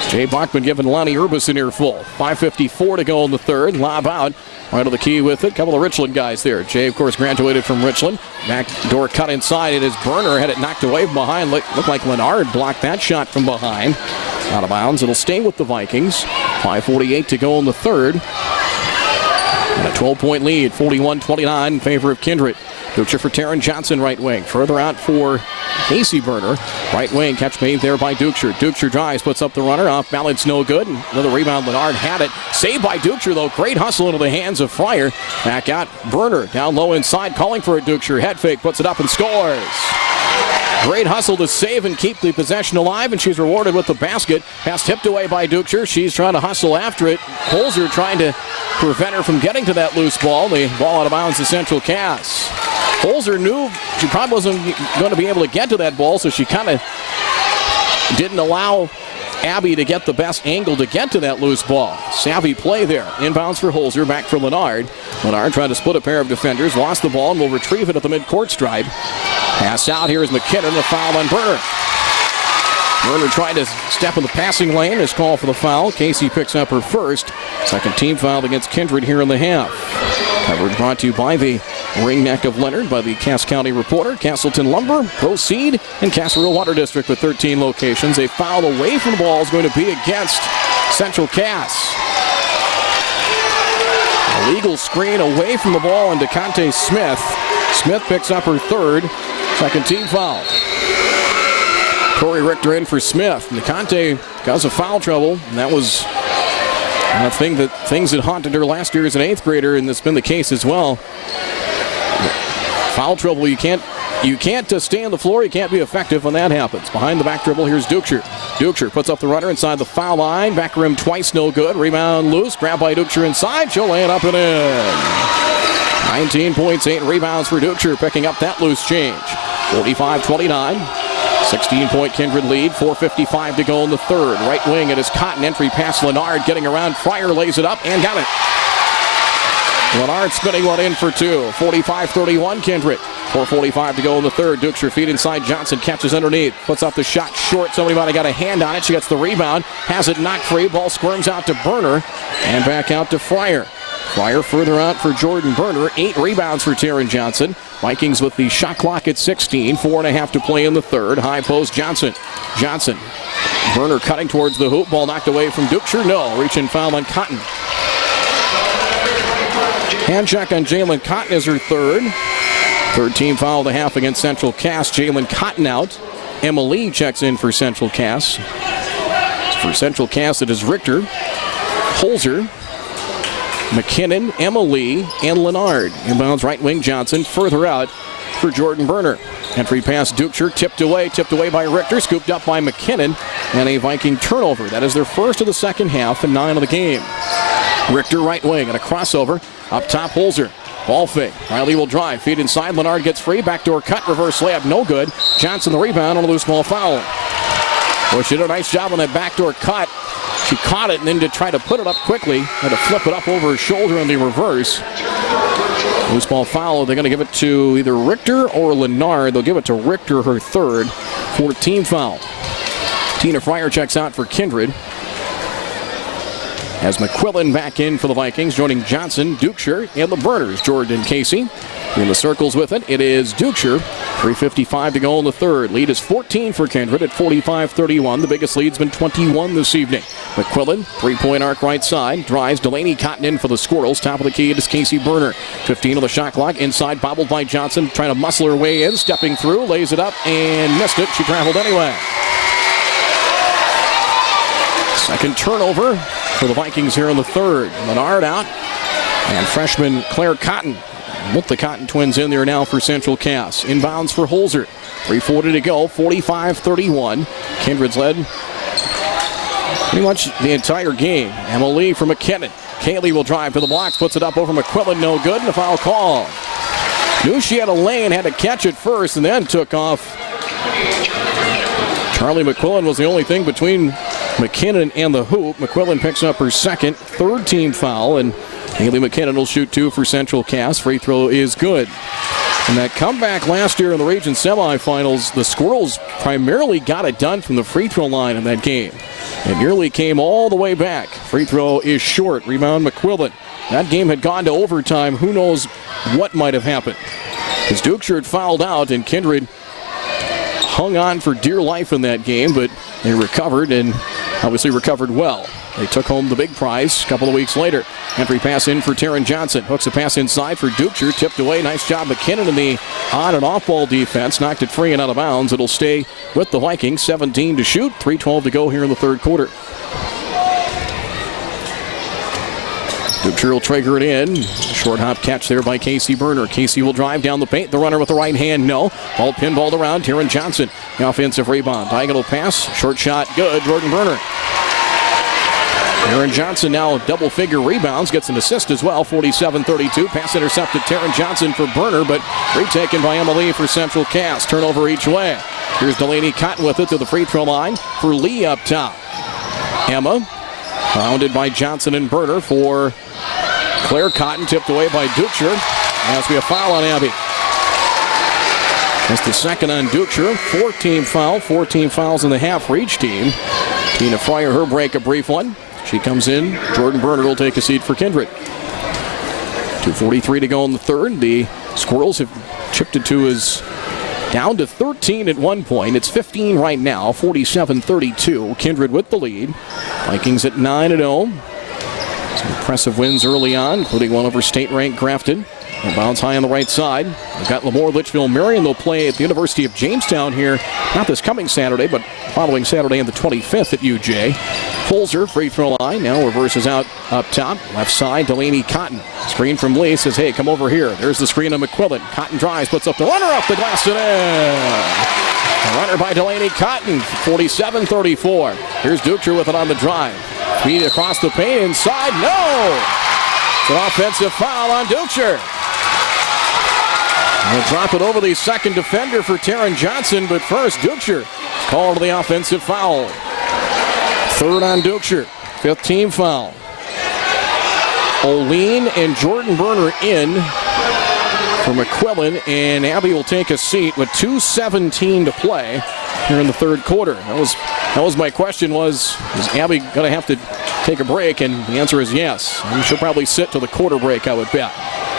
Jay Bachman giving Lonnie Urbis an earful. 5:54 to go in the third. Lob out. Right on the key with it. Couple of Richland guys there. Jay, of course, graduated from Richland. Back door cut inside. It is Burner. Had it knocked away from behind. Looked like Lennard blocked that shot from behind. Out of bounds. It'll stay with the Vikings. 5:48 to go in the third. And a 12-point lead. 41-29 in favor of Kindred. Dukeshire for Taryn Johnson, right wing. Further out for Casey Burner. Right wing, catch made there by Dukeshire. Dukeshire drives, puts up the runner. Off balance, no good. Another rebound, Lennard had it. Saved by Dukeshire, though. Great hustle into the hands of Fryer. Back out, Burner. Down low inside, calling for it. Dukeshire. Head fake, puts it up and scores. Great hustle to save and keep the possession alive, and she's rewarded with the basket. Pass tipped away by Dukeshire. She's trying to hustle after it. Holzer trying to prevent her from getting to that loose ball. The ball out of bounds to Central Cass. Holzer knew she probably wasn't going to be able to get to that ball, so she kind of didn't allow Abby to get the best angle to get to that loose ball. Savvy play there. Inbounds for Holzer, back for Lennard. Lennard trying to split a pair of defenders, lost the ball, and will retrieve it at the midcourt stripe. Pass out, here is McKinnon, the foul on Burner. Burner trying to step in the passing lane. Is called for the foul. Casey picks up her first. Second team foul against Kindred here in the half. Coverage brought to you by the ring neck of Leonard, by the Cass County Reporter, Castleton Lumber, Proceed, and Castlereagh Water District with 13 locations. A foul away from the ball is going to be against Central Cass. A legal screen away from the ball and DeConte Smith. Smith picks up her third. Second team foul. Corey Richter in for Smith. DeConte caused a foul trouble, and that was things that haunted her last year as an 8th grader, and that's been the case as well. Foul trouble, you can't stay on the floor. You can't be effective when that happens. Behind the back dribble, here's Dukeshire. Dukeshire puts up the runner inside the foul line. Back rim twice, no good. Rebound loose. Grab by Dukeshire inside. She'll lay it up and in. 19 points, 8 rebounds for Dukeshire, picking up that loose change. 45-29. 16-point Kindred lead. 4:55 to go in the third. Right wing, it is Cotton. Entry pass Lennard. Getting around. Fryer lays it up and got it. Lennard spinning one in for two. 45-31 Kindred. 4:45 to go in the third. Dukeshire feed inside. Johnson catches underneath. Puts up the shot short. Somebody might have got a hand on it. She gets the rebound. Has it knocked free. Ball squirms out to Burner. And back out to Fryer. Fryer further out for Jordan Burner. 8 rebounds for Taryn Johnson. Vikings with the shot clock at 16. 4.5 to play in the third. High post Johnson. Burner cutting towards the hoop. Ball knocked away from Dukeshire. No. Reach and foul on Cotton. Hand check on Jalen Cotton is her third. Third team foul of the half against Central Cass. Jalen Cotton out. Emma Lee checks in for Central Cass. For Central Cass, it is Richter, Holzer, McKinnon, Emma Lee, and Lennard. Inbounds right wing Johnson. Further out for Jordan Burner. Entry pass Dukeshire, tipped away by Richter, scooped up by McKinnon, and a Viking turnover. That is their first of the second half and 9 of the game. Richter right wing and a crossover. Up top, Holzer. Ball fake. Riley will drive. Feed inside. Lennard gets free. Backdoor cut. Reverse layup. No good. Johnson the rebound on a loose ball foul. Well, she did a nice job on that backdoor cut. She caught it and then to try to put it up quickly. Had to flip it up over her shoulder in the reverse. Loose ball foul. They're going to give it to either Richter or Lennard. They'll give it to Richter, her third. 14 foul. Tina Fryer checks out for Kindred. As McQuillan back in for the Vikings, joining Johnson, Dukeshire, and the Burners, Jordan Casey. In the circles with it, it is Dukeshire. 3:55 to go in the third. Lead is 14 for Kindred at 45-31. The biggest lead's been 21 this evening. McQuillan, three-point arc right side. Drives Delaney Cotton in for the Squirrels. Top of the key, it is Casey Burner. 15 on the shot clock. Inside, bobbled by Johnson. Trying to muscle her way in. Stepping through, lays it up, and missed it. She traveled anyway. Second turnover for the Vikings here in the third. Menard out, and freshman Claire Cotton. Both the Cotton twins in there now for Central Cass. Inbounds for Holzer. 3:40 to go, 45-31. Kindred's led pretty much the entire game. Emma Lee for McKinnon. Kaylee will drive to the blocks, puts it up over McQuillan, no good, and a foul call. Knew she had a lane, had to catch it first, and then took off. Charlie McQuillan was the only thing between McKinnon and the hoop. McQuillan picks up her second, third team foul, and Haley McKinnon will shoot 2 for Central Cass. Free throw is good. And that comeback last year in the region semifinals, the Squirrels primarily got it done from the free throw line in that game. It nearly came all the way back. Free throw is short. Rebound McQuillan. That game had gone to overtime. Who knows what might have happened. Because Dukeshire had fouled out, and Kindred hung on for dear life in that game, but they recovered, and obviously recovered well. They took home the big prize a couple of weeks later. Entry pass in for Taryn Johnson. Hooks a pass inside for Dukeshire. Tipped away. Nice job McKinnon in the on and off ball defense. Knocked it free and out of bounds. It'll stay with the Vikings. 17 to shoot. 3:12 to go here in the third quarter. Dukeshire will trigger it in. Short hop catch there by Casey Berner. Casey will drive down the paint. The runner with the right hand, no. Ball pinballed around. Taryn Johnson. The offensive rebound. Diagonal pass. Short shot. Good. Jordan Berner. Taryn Johnson now double-figure rebounds, gets an assist as well, 47-32. Pass intercepted Taryn Johnson for Berner, but retaken by Emma Lee for Central Cass. Turnover each way. Here's Delaney Cotton with it to the free throw line for Lee up top. Emma, founded by Johnson and Berner for Claire Cotton, tipped away by Dukeshire. Has to be a foul on Abby. That's the second on Dukeshire. 4-team foul, 14 fouls in the half for each team. Tina Fryer, her break, a brief one. She comes in. Jordan Berner will take a seat for Kindred. 2:43 to go in the third. The Squirrels have chipped it to as down to 13 at one point. It's 15 right now, 47-32. Kindred with the lead. Vikings at 9-0. Some impressive wins early on, including one over state-ranked Grafton. And bounce high on the right side. We've got Lemoore, Litchfield, Marion. They'll play at the University of Jamestown here, not this coming Saturday, but following Saturday on the 25th at UJ. Holzer, free throw line, now reverses out up top. Left side, Delaney Cotton. Screen from Lee, says, hey, come over here. There's the screen of McQuillan. Cotton drives, puts up the runner off the glass and in. A runner by Delaney Cotton, 47-34. Here's Dukeshire with it on the drive. Feed across the paint, inside, no! It's an offensive foul on Dukeshire. We'll drop it over the second defender for Taryn Johnson, but first, Dukeshire called the offensive foul. Third on Dukeshire, 5th team foul. Oline and Jordan Berner in for McQuillan, and Abby will take a seat with 2:17 to play here in the third quarter. That was my question, is Abby going to have to take a break? And the answer is yes. And she'll probably sit till the quarter break, I would bet,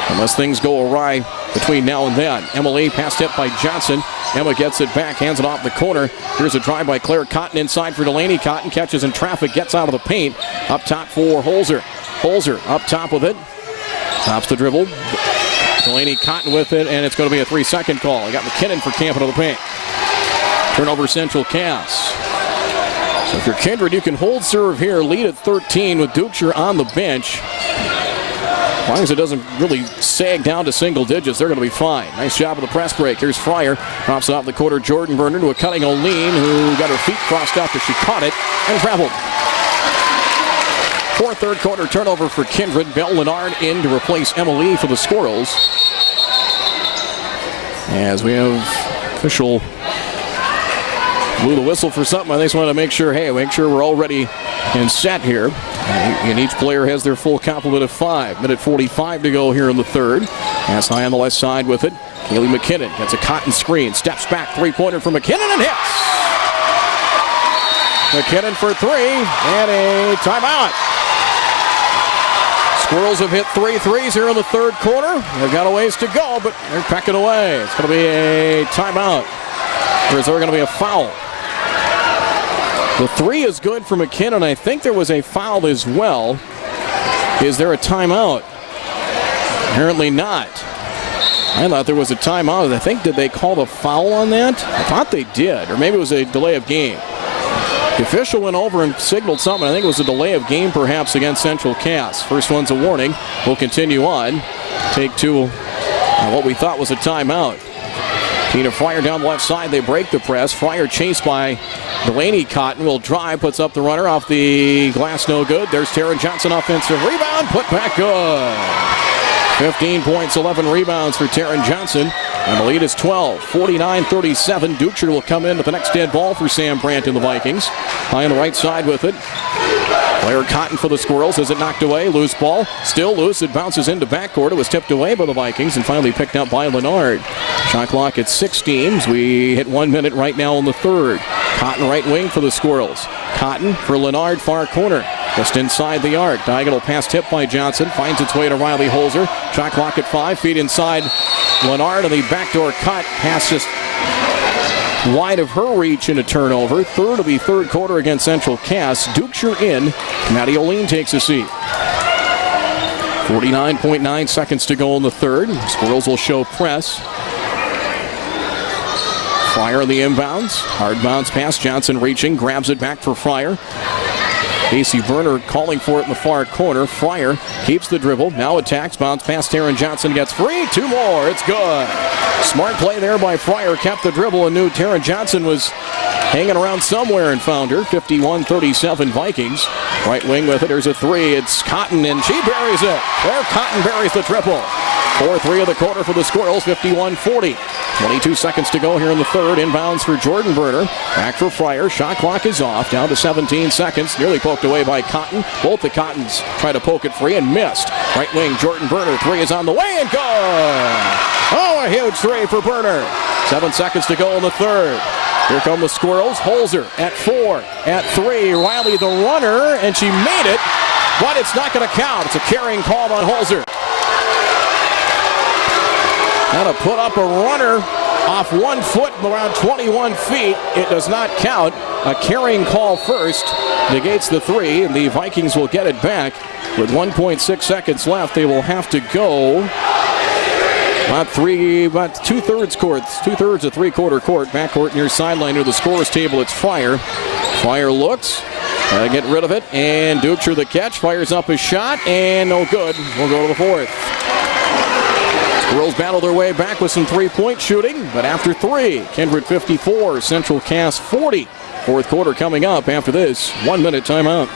unless things go awry between now and then. Emily pass tip by Johnson. Emma gets it back, hands it off the corner. Here's a drive by Claire Cotton inside for Delaney Cotton. Catches in traffic, gets out of the paint. Up top for Holzer. Holzer up top with it. Stops the dribble. Delaney Cotton with it, and it's going to be a 3-second call. I got McKinnon for camping to the paint. Turnover Central Cass. So if you're Kindred, you can hold serve here, lead at 13 with Dukeshire on the bench. As long as it doesn't really sag down to single digits, they're going to be fine. Nice job of the press break. Here's Fryer. Drops it off the quarter. Jordan Berner to a cutting Oline, who got her feet crossed up as she caught it and traveled. Fourth third quarter turnover for Kindred. Belle Lennard in to replace Emily for the Squirrels. As we have official blew the whistle for something. I just wanted to make sure we're all ready and set here. And each player has their full complement of 5. Minute 45 to go here in the third. Pass high on the left side with it. Kaylee McKinnon gets a Cotton screen. Steps back, three-pointer for McKinnon and hits. McKinnon for 3 and a timeout. Squirrels have hit 3 threes here in the third quarter. They've got a ways to go, but they're pecking away. It's going to be a timeout. Or is there going to be a foul? The 3 is good for McKinnon. I think there was a foul as well. Is there a timeout? Apparently not. I thought there was a timeout. I think, did they call the foul on that? I thought they did. Or maybe it was a delay of game. The official went over and signaled something. I think it was a delay of game perhaps against Central Cass. First one's a warning. We'll continue on. Take two, what we thought was a timeout. Tina Fryer down the left side. They break the press. Fryer chased by Delaney Cotton will drive, puts up the runner off the glass, no good. There's Taryn Johnson, offensive rebound, put back good. 15 points, 11 rebounds for Taryn Johnson. And the lead is 12, 49-37. Duchner will come in with the next dead ball for Sam Brandt and the Vikings. High on the right side with it. Player Cotton for the Squirrels. Has it knocked away? Loose ball. Still loose. It bounces into backcourt. It was tipped away by the Vikings and finally picked up by Lennard. Shot clock at 16. We hit 1 minute right now in the third. Cotton right wing for the Squirrels. Cotton for Lennard, far corner. Just inside the arc. Diagonal pass tipped by Johnson. Finds its way to Riley Holzer. Shot clock at 5 feet inside Lennard, and the backdoor cut. Pass just wide of her reach in a turnover. Third of the third quarter against Central Cass. Duchner in. Maddie Oline takes a seat. 49.9 seconds to go in the third. Squirrels will show press. Fryer on the inbounds. Hard bounce pass. Johnson reaching. Grabs it back for Fryer. Casey Berner calling for it in the far corner. Fryer keeps the dribble. Now attacks. Bounce past Taryn Johnson. Gets free. Two more. It's good. Smart play there by Fryer. Kept the dribble and knew Taryn Johnson was hanging around somewhere and found her. 51-37 Vikings. Right wing with it. There's a three. It's Cotton and she buries it. Claire Cotton buries the triple. 4-3 of the quarter for the Squirrels. 51-40. 22 seconds to go here in the third. Inbounds for Jordan Berner. Back for Fryer. Shot clock is off. Down to 17 seconds. Nearly poked away by Cotton. Both the Cottons try to poke it free and missed. Right wing, Jordan Berner. Three is on the way and good. Oh, a huge three for Berner. 7 seconds to go in the third. Here come the Squirrels. Holzer at 4. At 3. Riley the runner, and she made it, but it's not going to count. It's a carrying call on Holzer. Now to put up a runner off 1 foot around 21 feet. It does not count. A carrying call first negates the three, and the Vikings will get it back. With 1.6 seconds left, they will have to go about two-thirds court, two-thirds of three-quarter court, backcourt near sideline near the scorer's table. It's Fryer. Fryer looks. Got to get rid of it, and Duchner the catch. Fires up a shot, and no good. We'll go to the fourth. Squirrels battle their way back with some three-point shooting, but after three, Kindred 54, Central Cass 40. Fourth quarter coming up after this 1 minute timeout.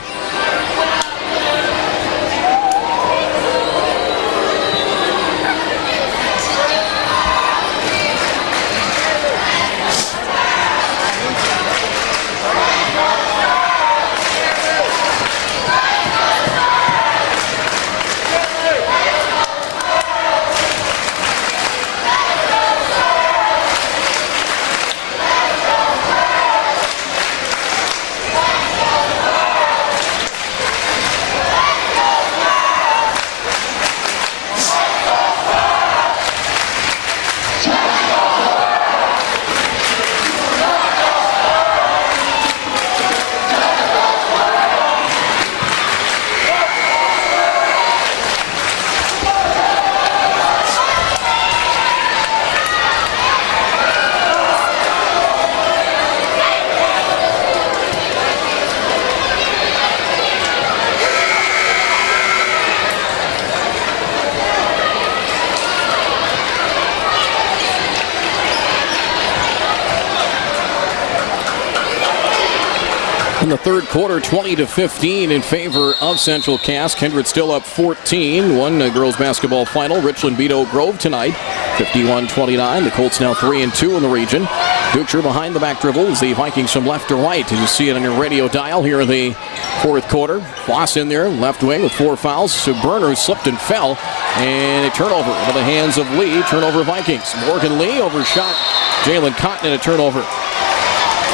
In the third quarter, 20-15 in favor of Central Cass. Kindred still up 14. Won the girls basketball final. Richland beat Oak Grove tonight, 51-29. The Colts now 3-2 in the region. Duchner behind the back dribble as the Vikings from left to right. As you see it on your radio dial here in the fourth quarter. Foss in there, left wing with 4 fouls. So Berner slipped and fell. And a turnover into the hands of Lee. Turnover Vikings. Morgan Lee overshot Jalen Cotton in a turnover.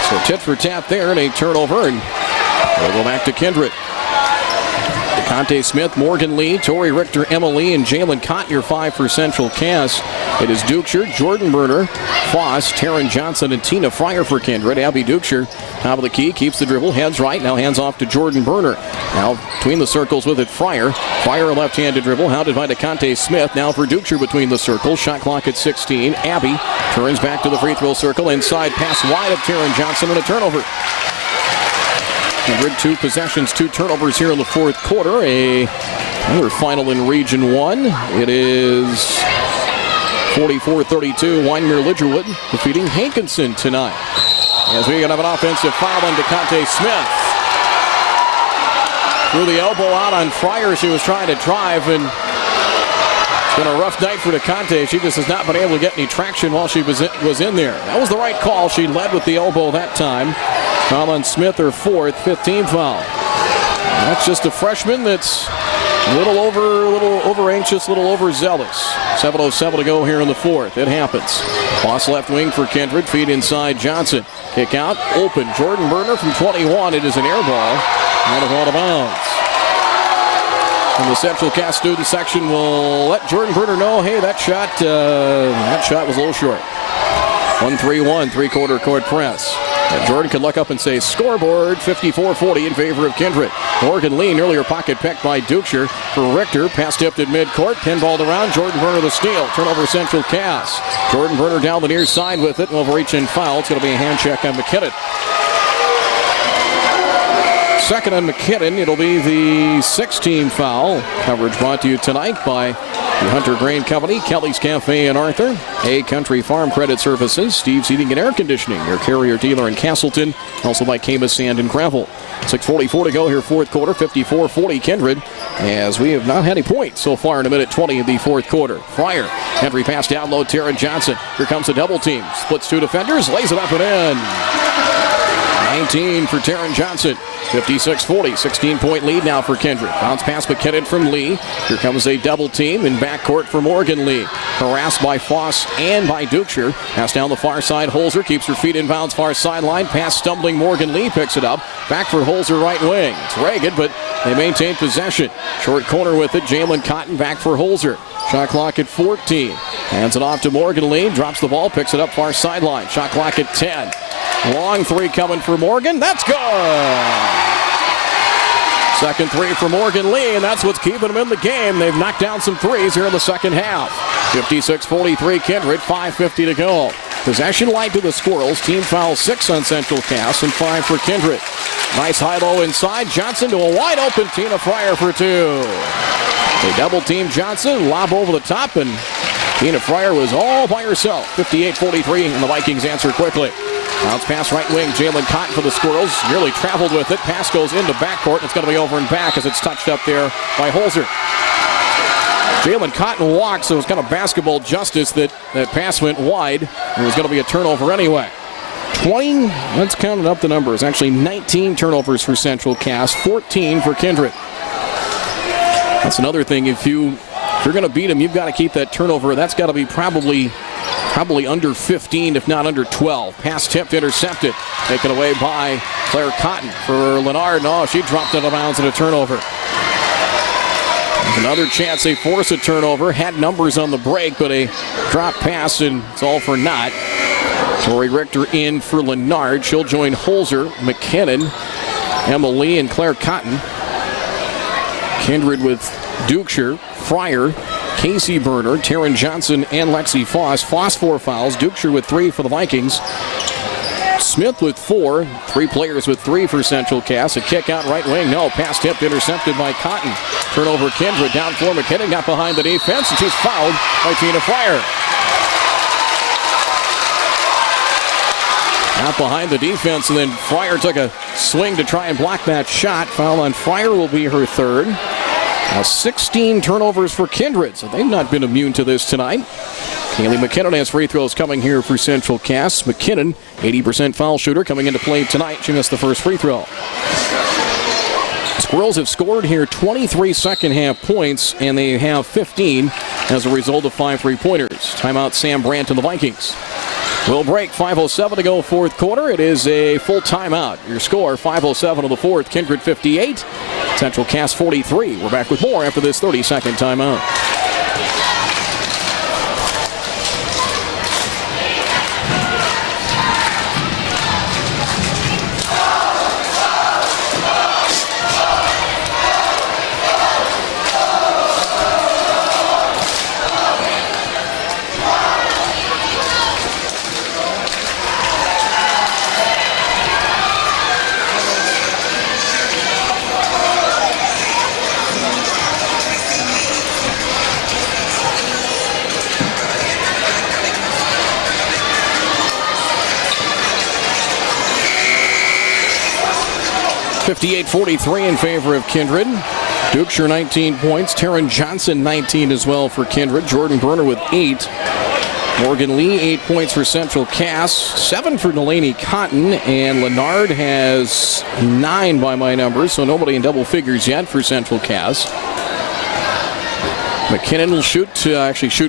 So tit for tat there and a turnover, and we'll go back to Kindred. DeConte Smith, Morgan Lee, Tori Richter, Emma Lee, and Jalen Cotton, your 5 for Central Cass. It is Duchner, Jordan Berner, Foss, Taryn Johnson, and Tina Fryer for Kindred. Abby Duchner, top of the key, keeps the dribble, heads right, now hands off to Jordan Berner. Now between the circles with it, Fryer. Fryer, a left-handed dribble, hounded by DeConte Smith. Now for Duchner between the circles, shot clock at 16. Abby turns back to the free throw circle, inside pass wide of Taryn Johnson, and a turnover. Kindred 2 possessions, 2 turnovers here in the fourth quarter. Another final in Region 1. It is 44-32. Wyndmere Lidgerwood defeating Hankinson tonight. As we have an offensive foul on DeConte Smith. Threw the elbow out on Fryer. She was trying to drive, and it's been a rough night for DeConte. She just has not been able to get any traction while she was in there. That was the right call. She led with the elbow that time. Foul on Smith, her fourth, 15 foul. That's just a freshman that's a little over anxious, a little overzealous. 7:07 to go here in the fourth. It happens. Boss left wing for Kindred. Feed inside Johnson. Kick out. Open. Jordan Berner from 21. It is an air ball. Out of bounds. And the Central Cass student section will let Jordan Berner know, hey, that shot was a little short. 1-3-1, three-quarter court press. And Jordan can look up and say, scoreboard, 54-40 in favor of Kindred. Morgan Lean, earlier pocket picked by Dukeshire for Richter. Pass tipped at midcourt, pinballed around. Jordan Berner the steal. Turnover Central Cass. Jordan Berner down the near side with it. Will reach and foul. It's going to be a hand check on McKinnon. Second on McKinnon. It'll be the 16 foul. Coverage brought to you tonight by the Hunter Grain Company, Kelly's Cafe in Arthur, A Country Farm Credit Services, Steve's Heating and Air Conditioning, your carrier dealer in Castleton, also by Camus Sand and Gravel. 6:44 to go here, fourth quarter, 54-40 Kindred, as we have not had a point so far in a minute 20 of the fourth quarter. Fryer, Henry pass down low, Taryn Johnson. Here comes a double team. Splits 2 defenders, lays it up and in. 19 for Taryn Johnson. 56-40, 16-point lead now for Kindred. Bounce pass McKinnon from Lee. Here comes a double team in backcourt for Morgan Lee. Harassed by Foss and by Dukeshire. Pass down the far side. Holzer keeps her feet inbounds far sideline. Pass stumbling Morgan Lee picks it up. Back for Holzer right wing. It's Reagan, but they maintain possession. Short corner with it. Jalen Cotton back for Holzer. Shot clock at 14. Hands it off to Morgan Lee. Drops the ball. Picks it up far sideline. Shot clock at 10. Long three coming for Morgan. That's good. Second three for Morgan Lee, and that's what's keeping them in the game. They've knocked down some threes here in the second half. 56-43 Kindred, 5:50 to go. Possession light to the Squirrels. Team foul 6 on Central Cass and 5 for Kindred. Nice high-low inside. Johnson to a wide-open Tina Fryer for 2. They double-team Johnson, lob over the top, and Tina Fryer was all by herself. 58-43, and the Vikings answer quickly. Bounce pass right wing, Jalen Cotton for the Squirrels. Nearly traveled with it. Pass goes into backcourt, and it's going to be over and back as it's touched up there by Holzer. Jalen Cotton walked, so it was kind of basketball justice that pass went wide. It was going to be a turnover anyway. 20, let's count it up the numbers. Actually 19 turnovers for Central Cass, 14 for Kindred. That's another thing. If you're going to beat them, you've got to keep that turnover. That's got to be probably under 15, if not under 12. Pass tipped, intercepted. Taken away by Claire Cotton for Lennard. No, she dropped it out of bounds and a turnover. Another chance they force a turnover. Had numbers on the break, but a drop pass, and it's all for naught. Tori Richter in for Lennard. She'll join Holzer, McKinnon, Emma Lee, and Claire Cotton. Kindred with Dukeshire, Fryer, Casey Berner, Taryn Johnson, and Lexi Foss. Foss 4 fouls. Dukeshire with 3 for the Vikings. Smith with 4. 3 players with 3 for Central Cass. A kick out right wing. No. Pass tipped, intercepted by Cotton. Turnover Kindred. Down for McKinnon. Got behind the defense, and she's fouled by Tina Fryer. Got behind the defense, and then Fryer took a swing to try and block that shot. Foul on Fryer will be her third. Now 16 turnovers for Kindred, so they've not been immune to this tonight. Kaylee McKinnon has free throws coming here for Central Cass. McKinnon, 80% foul shooter, coming into play tonight. She missed the first free throw. Squirrels have scored here 23 second half points, and they have 15 as a result of 5 3-pointers. Timeout Sam Brandt and the Vikings. We'll break. 5:07 to go, fourth quarter. It is a full timeout. Your score, 5:07 of the fourth. Kindred 58, Central Cass 43. We're back with more after this 30-second timeout. 58-43 in favor of Kindred. Dukeshire 19 points. Taryn Johnson 19 as well for Kindred. Jordan Berner with 8. Morgan Lee 8 points for Central Cass. 7 for Delaney Cotton. And Lennard has 9 by my numbers, so nobody in double figures yet for Central Cass. McKinnon will shoot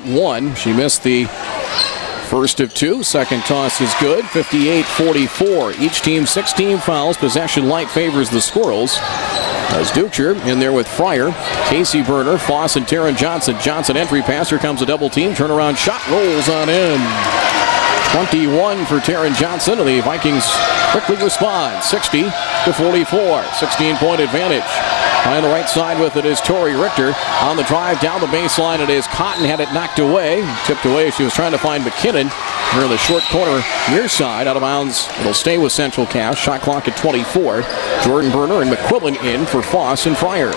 1. She missed the first of 2. Second toss is good. 58-44. Each team 16 fouls. Possession light favors the Squirrels. As Dukeshire in there with Fryer, Casey Berner, Foss, and Taryn Johnson. Johnson entry pass. Here comes a double team. Turnaround shot rolls on in. 21 for Taryn Johnson. And the Vikings quickly respond. 60-44. 16-point advantage. On the right side with it is Tori Richter. On the drive down the baseline, it is Cotton, had it knocked away. Tipped away. She was trying to find McKinnon. Here in the short corner near side, out of bounds. It'll stay with Central Cass. Shot clock at 24. Jordan Berner and McQuillan in for Foss and Fryer.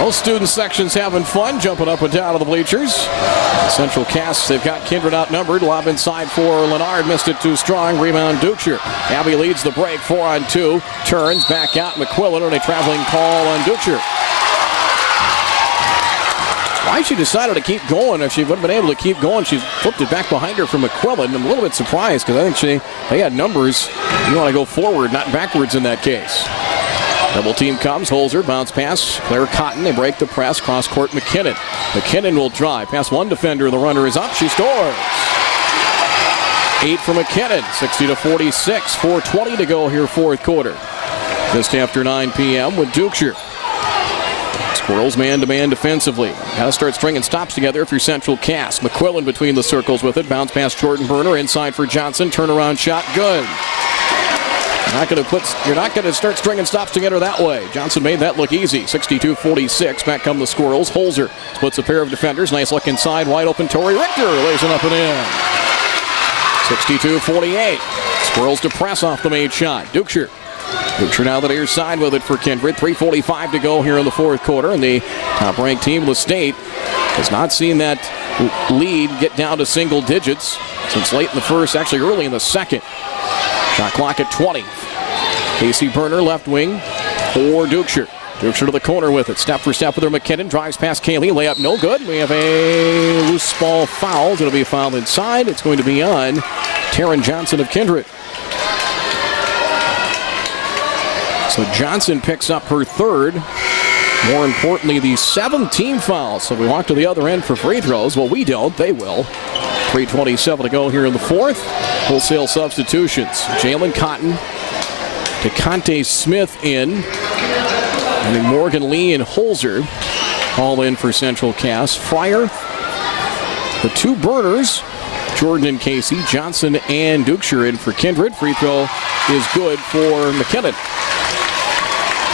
Both student sections having fun, jumping up and down to the bleachers. Central Cass, they've got Kindred outnumbered. Lob inside for Lennard, missed it too strong. Rebound Dukeshire. Abby leads the break, 4-on-2. Turns back out McQuillan, and a traveling call on Dukeshire. Why she decided to keep going? If she would have been able to keep going, she flipped it back behind her for McQuillan. I'm a little bit surprised because I think they had numbers. You want to go forward, not backwards in that case. Double team comes. Holzer, bounce pass. Claire Cotton, they break the press. Cross court McKinnon. McKinnon will drive. Past one defender. The runner is up. She scores. 8 for McKinnon. 60-46. 4:20 to go here, fourth quarter. Just after 9 p.m. with Dukeshire. Squirrels man-to-man defensively. Got to start stringing stops together if you're Central Cass. McQuillan between the circles with it. Bounce past Jordan Berner. Inside for Johnson. Turnaround shot. Good. You're not going to start stringing stops together that way. Johnson made that look easy. 62-46. Back come the Squirrels. Holzer splits a pair of defenders. Nice look inside. Wide open. Tori Richter lays it up and in. 62-48. Squirrels to press off the made shot. Dukeshire now the near side with it for Kindred. 3:45 to go here in the fourth quarter. And the top-ranked team of the state has not seen that lead get down to single digits since late in the first, actually early in the second. Shot clock at 20. Casey Berner, left wing for Dukeshire. Dukeshire to the corner with it. Step for step with her. McKinnon drives past Kaylee. Layup no good. We have a loose ball foul. It'll be a foul inside. It's going to be on Taryn Johnson of Kindred. So Johnson picks up her third. More importantly, the 7th foul. So we walk to the other end for free throws. Well, we don't. They will. 3:27 to go here in the fourth. Wholesale substitutions. Jalen Cotton, DeConte Smith in. And then Morgan Lee and Holzer all in for Central Cass. Fryer, the 2 Burners, Jordan and Casey, Johnson and Dukeshire in for Kindred. Free throw is good for McKinnon.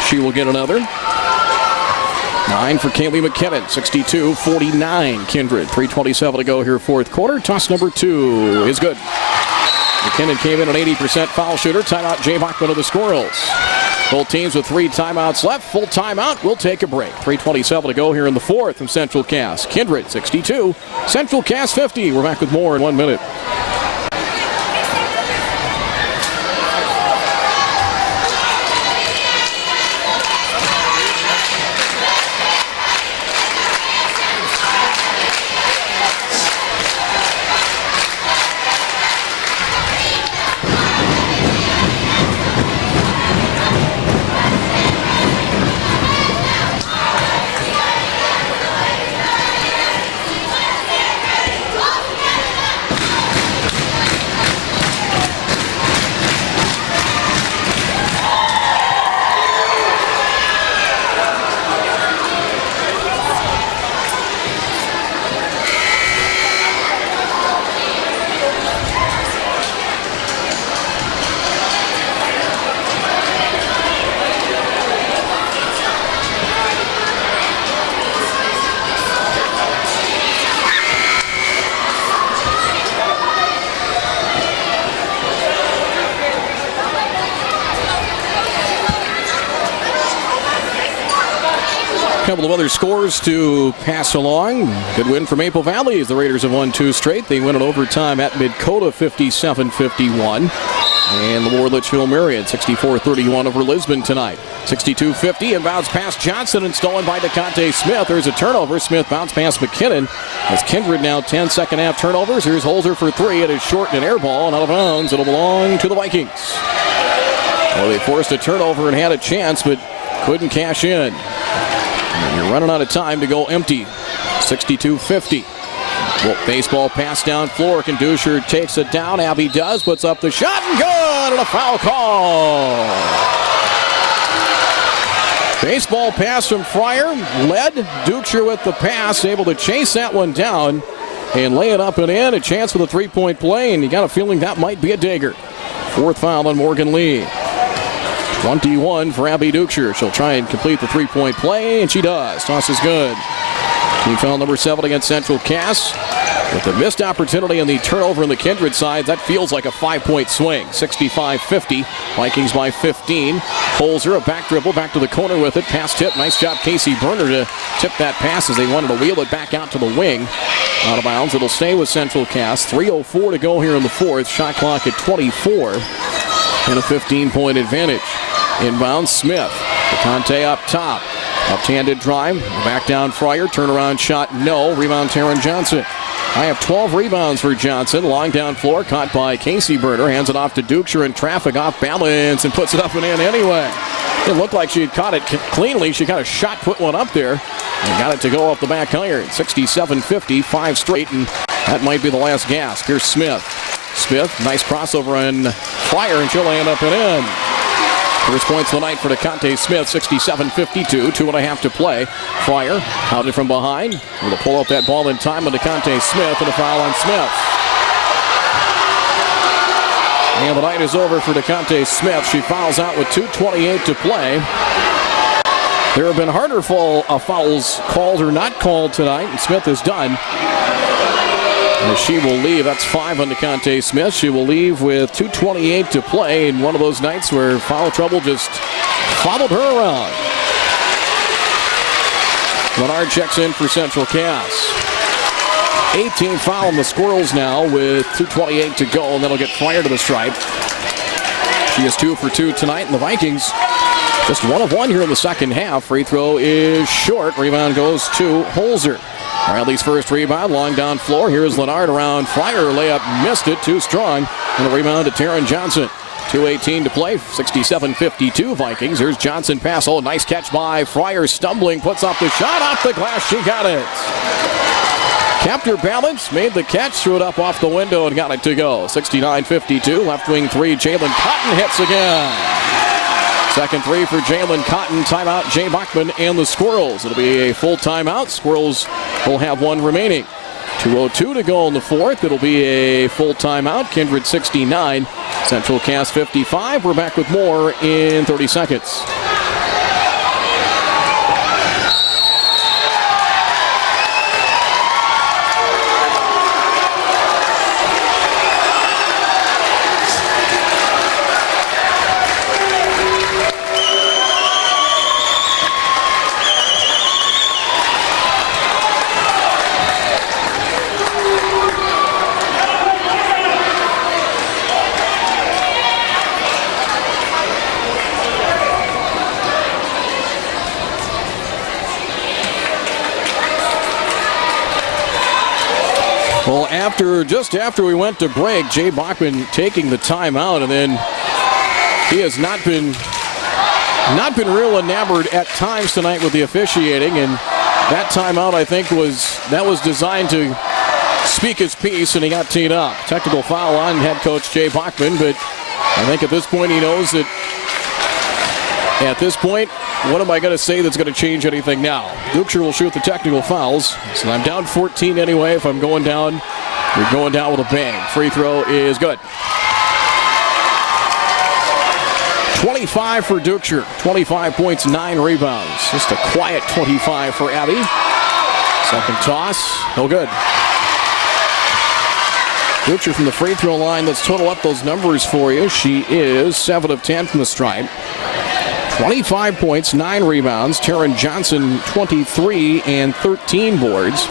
She will get another. 9 for Kaylee McKinnon. 62-49 Kindred. 3:27 to go here, fourth quarter. Toss number 2 is good. McKinnon came in an 80% foul shooter. Timeout, Jay Bachman of the Squirrels. Both teams with 3 timeouts left. Full timeout. We'll take a break. 3:27 to go here in the fourth from Central Cass. Kindred 62, Central Cass 50. We're back with more in 1 minute. Couple of other scores to pass along. Good win for Maple Valley as the Raiders have won 2 straight. They win in overtime at Mid-Coda 57-51. And the War Litchfield Marion 64-31 over Lisbon tonight. 62-50, inbounds past Johnson and stolen by DeConte Smith. There's a turnover. Smith bounced past McKinnon. As Kindred now 10 second half turnovers. Here's Holzer for three. It is short and an air ball and out of bounds. It'll belong to the Vikings. Well, they forced a turnover and had a chance, but couldn't cash in. And you're running out of time to go empty. 62-50. Well, baseball pass down floor. Dusher takes it down. Abby does. Puts up the shot and good. And a foul call. Baseball pass from Fryer. Led. Dusher with the pass. Able to chase that one down and lay it up and in. A chance for the three-point play. And you got a feeling that might be a dagger. Fourth foul on Morgan Lee. 21 for Abby Dusher. She'll try and complete the three-point play. And she does. Toss is good. Team foul number 7 against Central Cass. With the missed opportunity and the turnover in the Kindred side, that feels like a 5-point swing. 65-50. Vikings by 15. Holzer, a back dribble, back to the corner with it. Pass tip. Nice job, Casey Berner, to tip that pass as they wanted to wheel it back out to the wing. Out of bounds. It'll stay with Central Cass. 3:04 to go here in the fourth. Shot clock at 24. And a 15-point advantage. Inbound, Smith. DeConte up top. Left-handed drive. Back down Fryer. Turnaround shot, no. Rebound, Taryn Johnson. I have 12 rebounds for Johnson. Long down floor, caught by Casey Berner. Hands it off to Dusher in traffic, off balance, and puts it up and in anyway. It looked like she had caught it cleanly. She kind of shot put one up there and got it to go off the back iron. 67-50, 5 straight, and that might be the last gasp. Here's Smith. Smith, nice crossover on Fryer, and she'll land up and in. First points of the night for DeConte Smith, 67-52, 2.5 to play. Fryer, pounded from behind. Able to pull up that ball in time on DeConte Smith, and a foul on Smith. And the night is over for DeConte Smith. She fouls out with 2:28 to play. There have been harder fouls called or not called tonight, and Smith is done. And she will leave. That's 5 on DeConte Smith. She will leave with 2:28 to play in one of those nights where foul trouble just followed her around. Leonard checks in for Central Cass. 18 foul on the Squirrels now with 2:28 to go, and that'll get Fryer to the stripe. She is 2 for 2 tonight, and the Vikings just 1 of 1 here in the second half. Free throw is short. Rebound goes to Holzer. Riley's first rebound, long down floor. Here's Leonard around Fryer. Layup missed it, too strong. And a rebound to Taryn Johnson. 2:18 to play, 67-52 Vikings. Here's Johnson pass. Oh, nice catch by Fryer. Stumbling, puts up the shot off the glass. She got it. Kept her balance, made the catch, threw it up off the window, and got it to go. 69-52, left wing three. Jalen Cotton hits again. Second three for Jalen Cotton. Timeout, Jay Bachman and the Squirrels. It'll be a full timeout. Squirrels will have one remaining. 2:02 to go in the fourth. It'll be a full timeout. Kindred 69, Central Cass 55. We're back with more in 30 seconds. Just after we went to break, Jay Bachman taking the timeout, and then he has not been real enamored at times tonight with the officiating, and that timeout I think was designed to speak his piece, and he got teed up. Technical foul on head coach Jay Bachman, but I think at this point he knows that at this point, what am I going to say that's going to change anything now? Dukeshire will shoot the technical fouls, so I'm down 14 anyway. If I'm going down, we're going down with a bang. Free throw is good. 25 for Dukeshire. 25 points, 9 rebounds. Just a quiet 25 for Abby. Second toss, no good. Dukeshire from the free throw line. Let's total up those numbers for you. She is 7 of 10 from the stripe. 25 points, 9 rebounds. Taryn Johnson, 23 and 13 boards.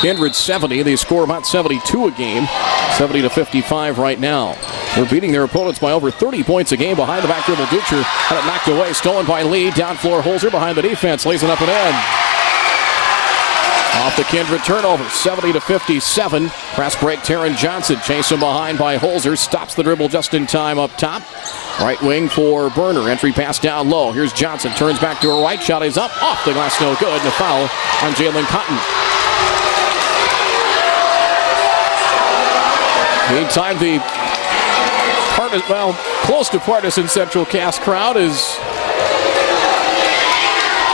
Kindred 70. They score about 72 a game. 70-55 right now. They're beating their opponents by over 30 points a game. Behind the back dribble, Ducher had it knocked away. Stolen by Lee. Down floor, Holzer behind the defense. Lays it up and in. Off the Kindred turnover, 70-57. Press break, Taryn Johnson. Chased him behind by Holzer. Stops the dribble just in time up top. Right wing for Burner. Entry pass down low. Here's Johnson. Turns back to her right. Shot is up. Off the glass, no good. And a foul on Jalen Cotton. Meantime, the close to partisan Central Cass crowd is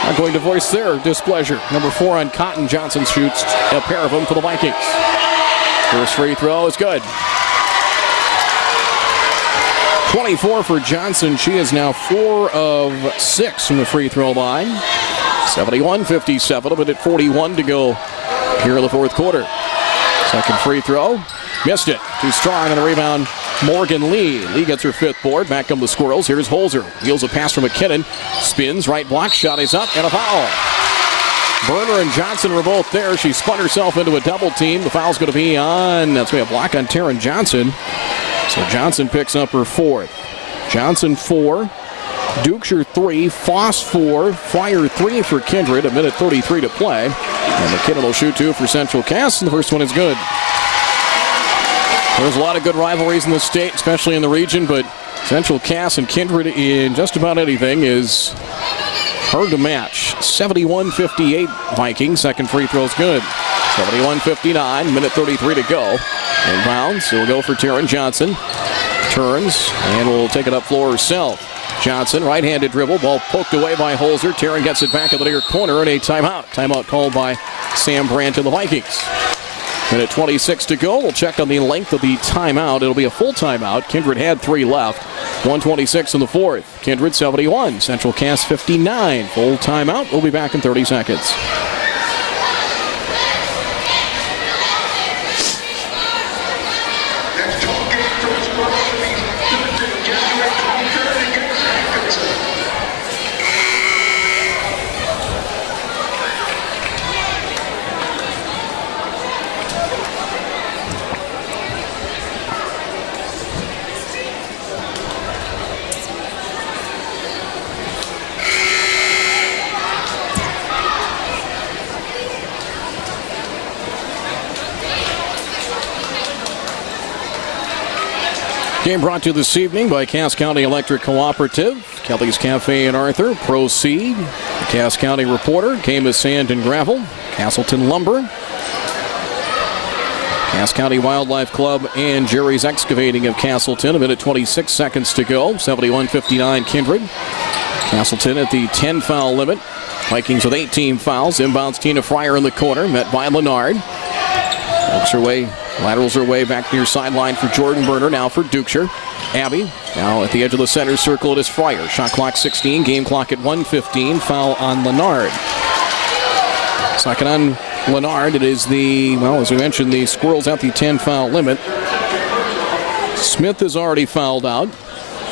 not going to voice their displeasure. Number 4 on Cotton. Johnson shoots a pair of them for the Vikings. First free throw is good. 24 for Johnson. She is now 4 of 6 from the free throw line. 71-57, a minute 41 to go here in the fourth quarter. Second free throw. Missed it. Too strong on the rebound. Morgan Lee. Lee gets her 5th board. Back come the Squirrels. Here's Holzer. Wheels a pass from McKinnon. Spins. Right block. Shot is up. And a foul. Burner and Johnson were both there. She spun herself into a double team. The foul's going to be on. That's going to be a block on Taryn Johnson. So Johnson picks up her 4th. Johnson 4. Ducher 3. Foss 4. Fryer 3 for Kindred. A minute 33 to play. And McKinnon will shoot 2 for Central Cass. And the first one is good. There's a lot of good rivalries in the state, especially in the region, but Central Cass and Kindred in just about anything is hard to match. 71-58 Vikings. Second free throw's good. 71-59, minute 33 to go. Inbounds, it will go for Taryn Johnson. Turns and will take it up floor herself. Johnson, right-handed dribble, ball poked away by Holzer. Taryn gets it back in the near corner and a timeout. Timeout called by Sam Brandt and the Vikings. Minute 26 to go. We'll check on the length of the timeout. It'll be a full timeout. Kindred had 3 left. 1:26 in the fourth. Kindred 71. Central Cass 59. Full timeout. We'll be back in 30 seconds. Game brought to you this evening by Cass County Electric Cooperative, Kelly's Cafe in Arthur, Proceed, the Cass County Reporter, Camas Sand and Gravel, Castleton Lumber, Cass County Wildlife Club, and Jerry's Excavating of Castleton. A minute 26 seconds to go. 71-59 Kindred. Castleton at the 10-foul limit. Vikings with 18 fouls. Inbounds Tina Fryer in the corner, met by Lennard. Works her way. Laterals her way back near sideline for Jordan Burner. Now for Ducher. Abby now at the edge of the center circle. It is Fryer. Shot clock 16. Game clock at 1:15. Foul on Lennard. Second on Lennard. It is the, as we mentioned, the Squirrels at the 10-foul limit. Smith is already fouled out.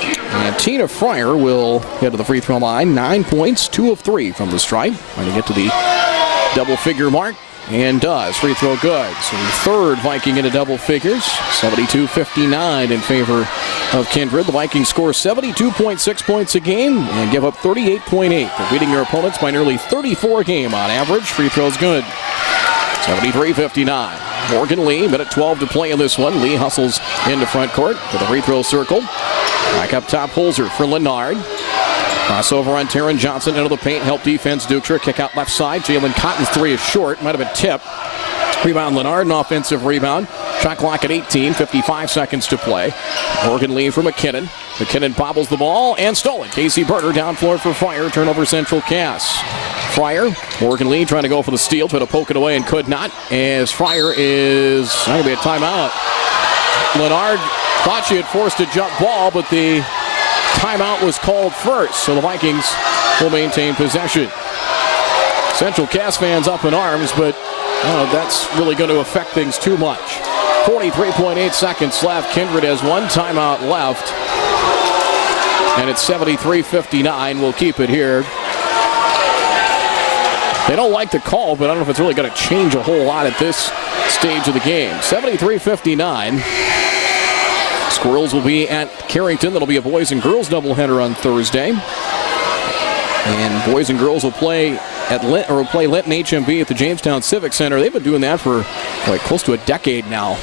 And Tina Fryer will head to the free throw line. 9 points, 2 of 3 from the stripe. Trying to get to the double-figure mark. And does. Free throw good. So the third Viking into double figures. 72-59 in favor of Kindred. The Vikings score 72.6 points a game and give up 38.8. They're beating their opponents by nearly 34 a game on average. Free throws good. 73-59. Morgan Lee, minute 12 to play in this one. Lee hustles into front court to the free throw circle. Back up top, Holzer for Lennard. Crossover on Taryn Johnson into the paint. Help defense. Ducher kick out left side. Jalen Cotton's 3 is short. Might have been tipped. Rebound Lennard. An offensive rebound. Shot clock at 18. 55 seconds to play. Morgan Lee for McKinnon. McKinnon bobbles the ball and stolen. Casey Burner down floor for Fryer. Turnover Central Cass. Fryer. Morgan Lee trying to go for the steal. Tried to poke it away and could not. As Fryer is going to be a timeout. Lennard thought she had forced a jump ball, but the timeout was called first, so the Vikings will maintain possession. Central Cass fans up in arms, but that's really going to affect things too much. 43.8 seconds left. Kindred has 1 timeout left, and it's 73-59. We'll keep it here. They don't like the call, but I don't know if it's really going to change a whole lot at this stage of the game. 73-59. Squirrels will be at Carrington. That'll be a boys and girls doubleheader on Thursday. And boys and girls will play at Linton HMB at the Jamestown Civic Center. They've been doing that for like close to a decade now.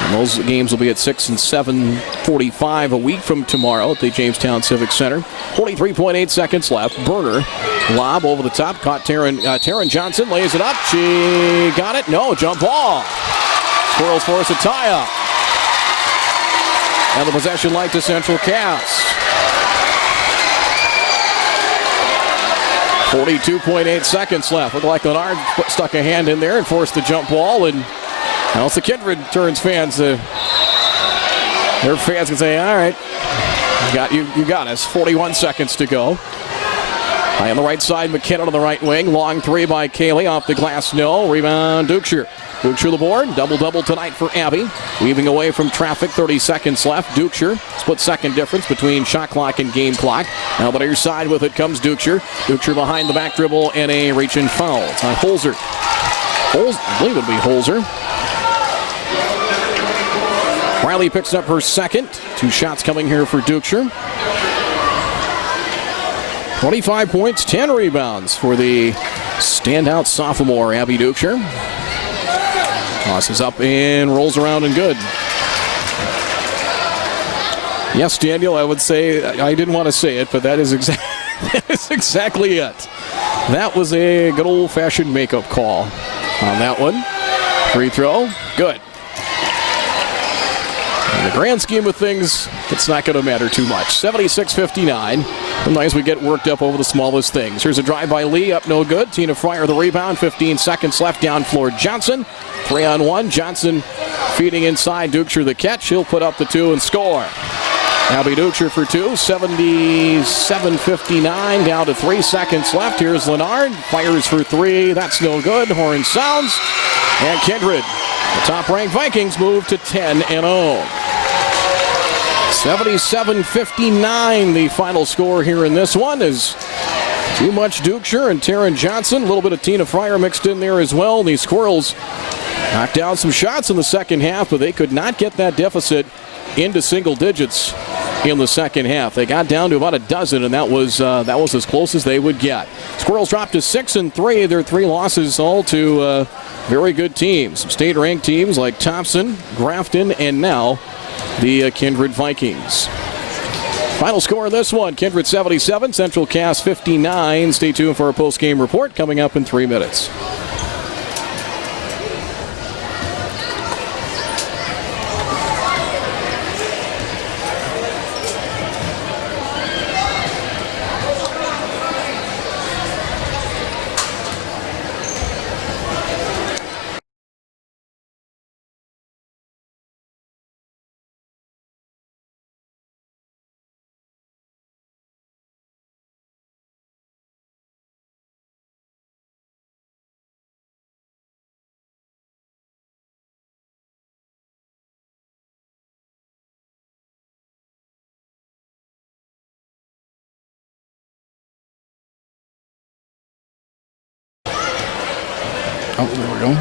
And those games will be at 6 and 7:45 a week from tomorrow at the Jamestown Civic Center. 43.8 seconds left. Burner lob over the top. Caught Taryn Johnson. Lays it up. She got it. No, jump ball. Squirrels force a tie-up. And the possession light to Central Cass. 42.8 seconds left. Looked like Leonard stuck a hand in there and forced the jump ball. And now it's the Kindred Turns fans. Their fans can say, all right, you got us. 41 seconds to go. High on the right side, McKinnon on the right wing. Long three by Kaylee. Off the glass, no. Rebound, Dukeshire. Dukeshire the board. Double-double tonight for Abby. Weaving away from traffic, 30 seconds left. Dukeshire, split-second difference between shot clock and game clock. Now the other side with it comes Dukeshire. Dukeshire behind the back dribble and a reach-in foul. It's on Holzer. I believe it'll be Holzer. Riley picks up her second. 2 shots coming here for Dukeshire. 25 points, 10 rebounds for the standout sophomore, Abby Dukeshire. Tosses up and rolls around and good. Yes, Daniel, I would say, I didn't want to say it, but that is exactly it. That was a good old-fashioned makeup call on that one. Free throw, good. In the grand scheme of things, it's not going to matter too much. 76-59. Sometimes we get worked up over the smallest things. Here's a drive by Lee, up no good. Tina Fryer the rebound, 15 seconds left, down floor Johnson. 3-on-1, Johnson feeding inside, Dukeshire the catch. He'll put up the 2 and score. Abby Dukeshire for 2, 77-59, down to 3 seconds left. Here's Lennard, fires for 3, that's no good. Horn sounds, and Kindred, the top-ranked Vikings, move to 10-0. 77-59, the final score here in this one is too much Dukeshire and Taryn Johnson. A little bit of Tina Fryer mixed in there as well. The Squirrels knocked down some shots in the second half, but they could not get that deficit into single digits in the second half. They got down to about a dozen, and that was as close as they would get. Squirrels dropped to 6-3. Their 3 losses all to very good teams. Some state-ranked teams like Thompson, Grafton, and now the Kindred Vikings. Final score of this one, Kindred 77, Central Cass 59. Stay tuned for our post-game report coming up in 3 minutes. Oh, there we go.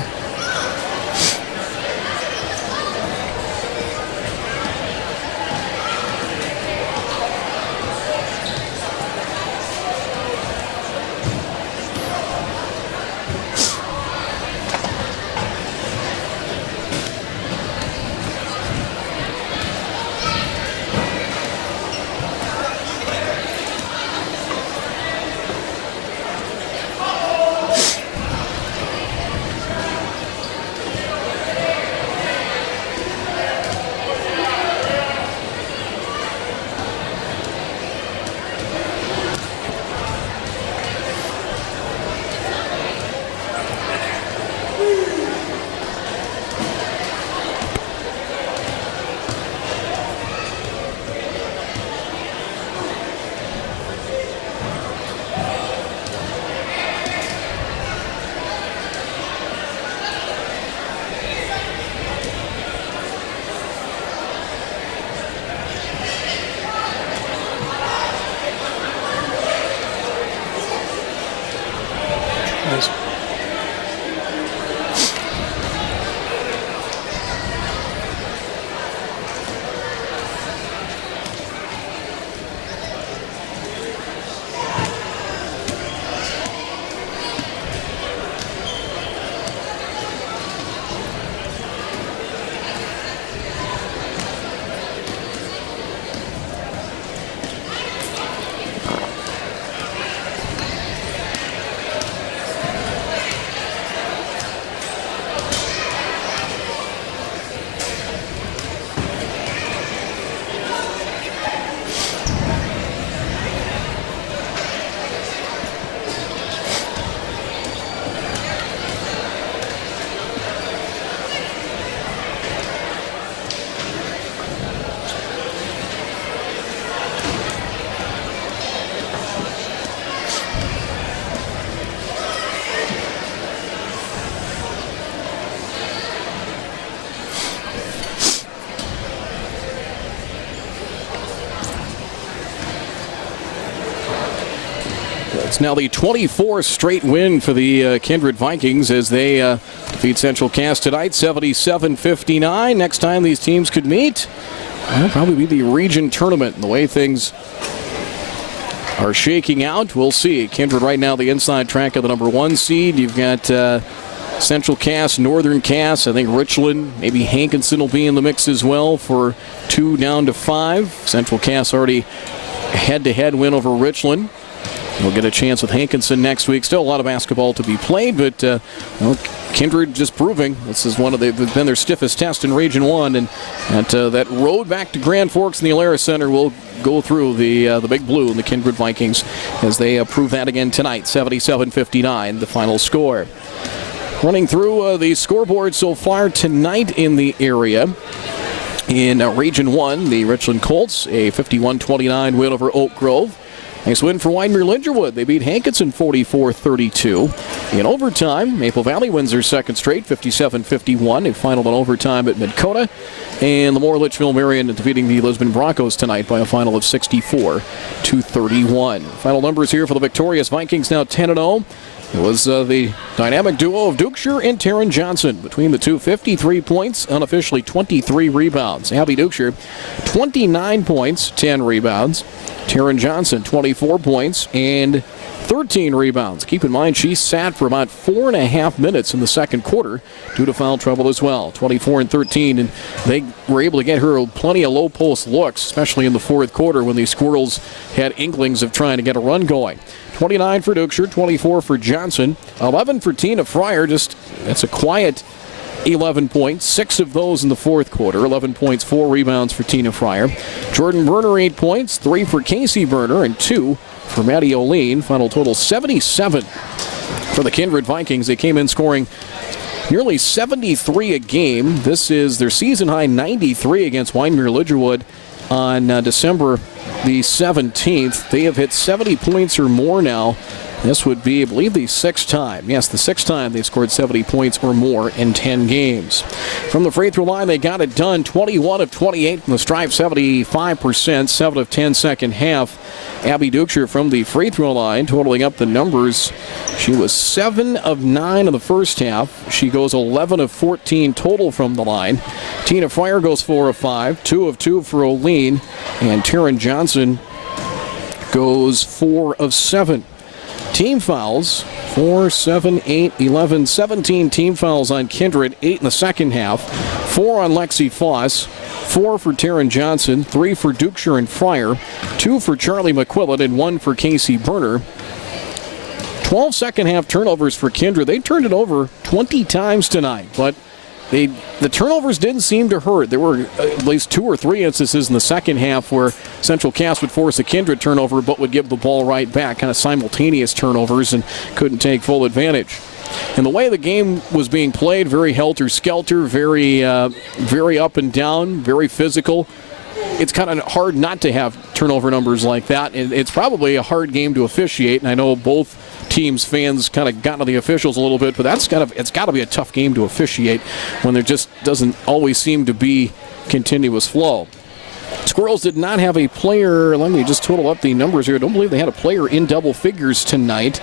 It's now the 24th straight win for the Kindred Vikings as they defeat Central Cass tonight, 77-59. Next time these teams could meet, it'll probably be the region tournament. And the way things are shaking out, we'll see. Kindred right now the inside track of the number 1 seed. You've got Central Cass, Northern Cass. I think Richland, maybe Hankinson will be in the mix as well for 2 down to 5. Central Cass already head-to-head win over Richland. We'll get a chance with Hankinson next week. Still a lot of basketball to be played, but Kindred just proving this is they've been their stiffest test in Region 1, and that road back to Grand Forks and the Alara Center will go through the Big Blue and the Kindred Vikings as they prove that again tonight. 77-59, the final score. Running through the scoreboard so far tonight in the area. In Region 1, the Richland Colts, a 51-29 win over Oak Grove. Nice win for Wyndmere-Lingerwood. They beat Hankinson 44-32. In overtime, Maple Valley wins their second straight, 57-51. They finaled in overtime at Midkota. And Lemoore Litchfield Marion defeating the Lisbon Broncos tonight by a final of 64-31. Final numbers here for the victorious Vikings, now 10-0. It was the dynamic duo of Dukeshire and Taryn Johnson. Between the two, 53 points, unofficially 23 rebounds. Abby Dukeshire, 29 points, 10 rebounds. Taryn Johnson, 24 points and 13 rebounds. Keep in mind, she sat for about 4.5 minutes in the second quarter due to foul trouble as well. 24 and 13, and they were able to get her plenty of low post looks, especially in the fourth quarter when the Squirrels had inklings of trying to get a run going. 29 for Dukeshire, 24 for Johnson, 11 for Tina Fryer. That's a quiet 11 points, 6 of those in the fourth quarter. 11 points, 4 rebounds for Tina Fryer. Jordan Berner, 8 points, 3 for Casey Berner, and 2 for Maddie O'Lean. Final total 77 for the Kindred Vikings. They came in scoring nearly 73 a game. This is their season high 93 against Wyndmere-Lingerwood on December the 17th. They have hit 70 points or more now. This would be, I believe, the 6th time. Yes, the 6th time they've scored 70 points or more in 10 games. From the free throw line, they got it done. 21 of 28 from the stripe, 75%, 7 of 10 second half. Abby Dukeshire from the free throw line, totaling up the numbers. She was 7 of 9 in the first half. She goes 11 of 14 total from the line. Tina Fryer goes 4 of 5, 2 of 2 for O'Lean, and Taryn Johnson goes 4 of 7. Team fouls, 4, 7, 8, 11, 17 team fouls on Kindred, 8 in the second half, 4 on Lexi Foss, 4 for Taryn Johnson, 3 for Dukeshire and Fryer, 2 for Charlie McQuillan, and 1 for Casey Berner. 12 second half turnovers for Kindred. They turned it over 20 times tonight, but the turnovers didn't seem to hurt. There were at least 2 or 3 instances in the second half where Central Cass would force a Kindred turnover but would give the ball right back, kind of simultaneous turnovers, and couldn't take full advantage. And the way the game was being played, very helter-skelter, very up and down, very physical. It's kind of hard not to have turnover numbers like that. It's probably a hard game to officiate, and I know both teams' fans kind of got to the officials a little bit, but it's got to be a tough game to officiate when there just doesn't always seem to be continuous flow. Squirrels did not have a player. Let me just total up the numbers here. I don't believe they had a player in double figures tonight.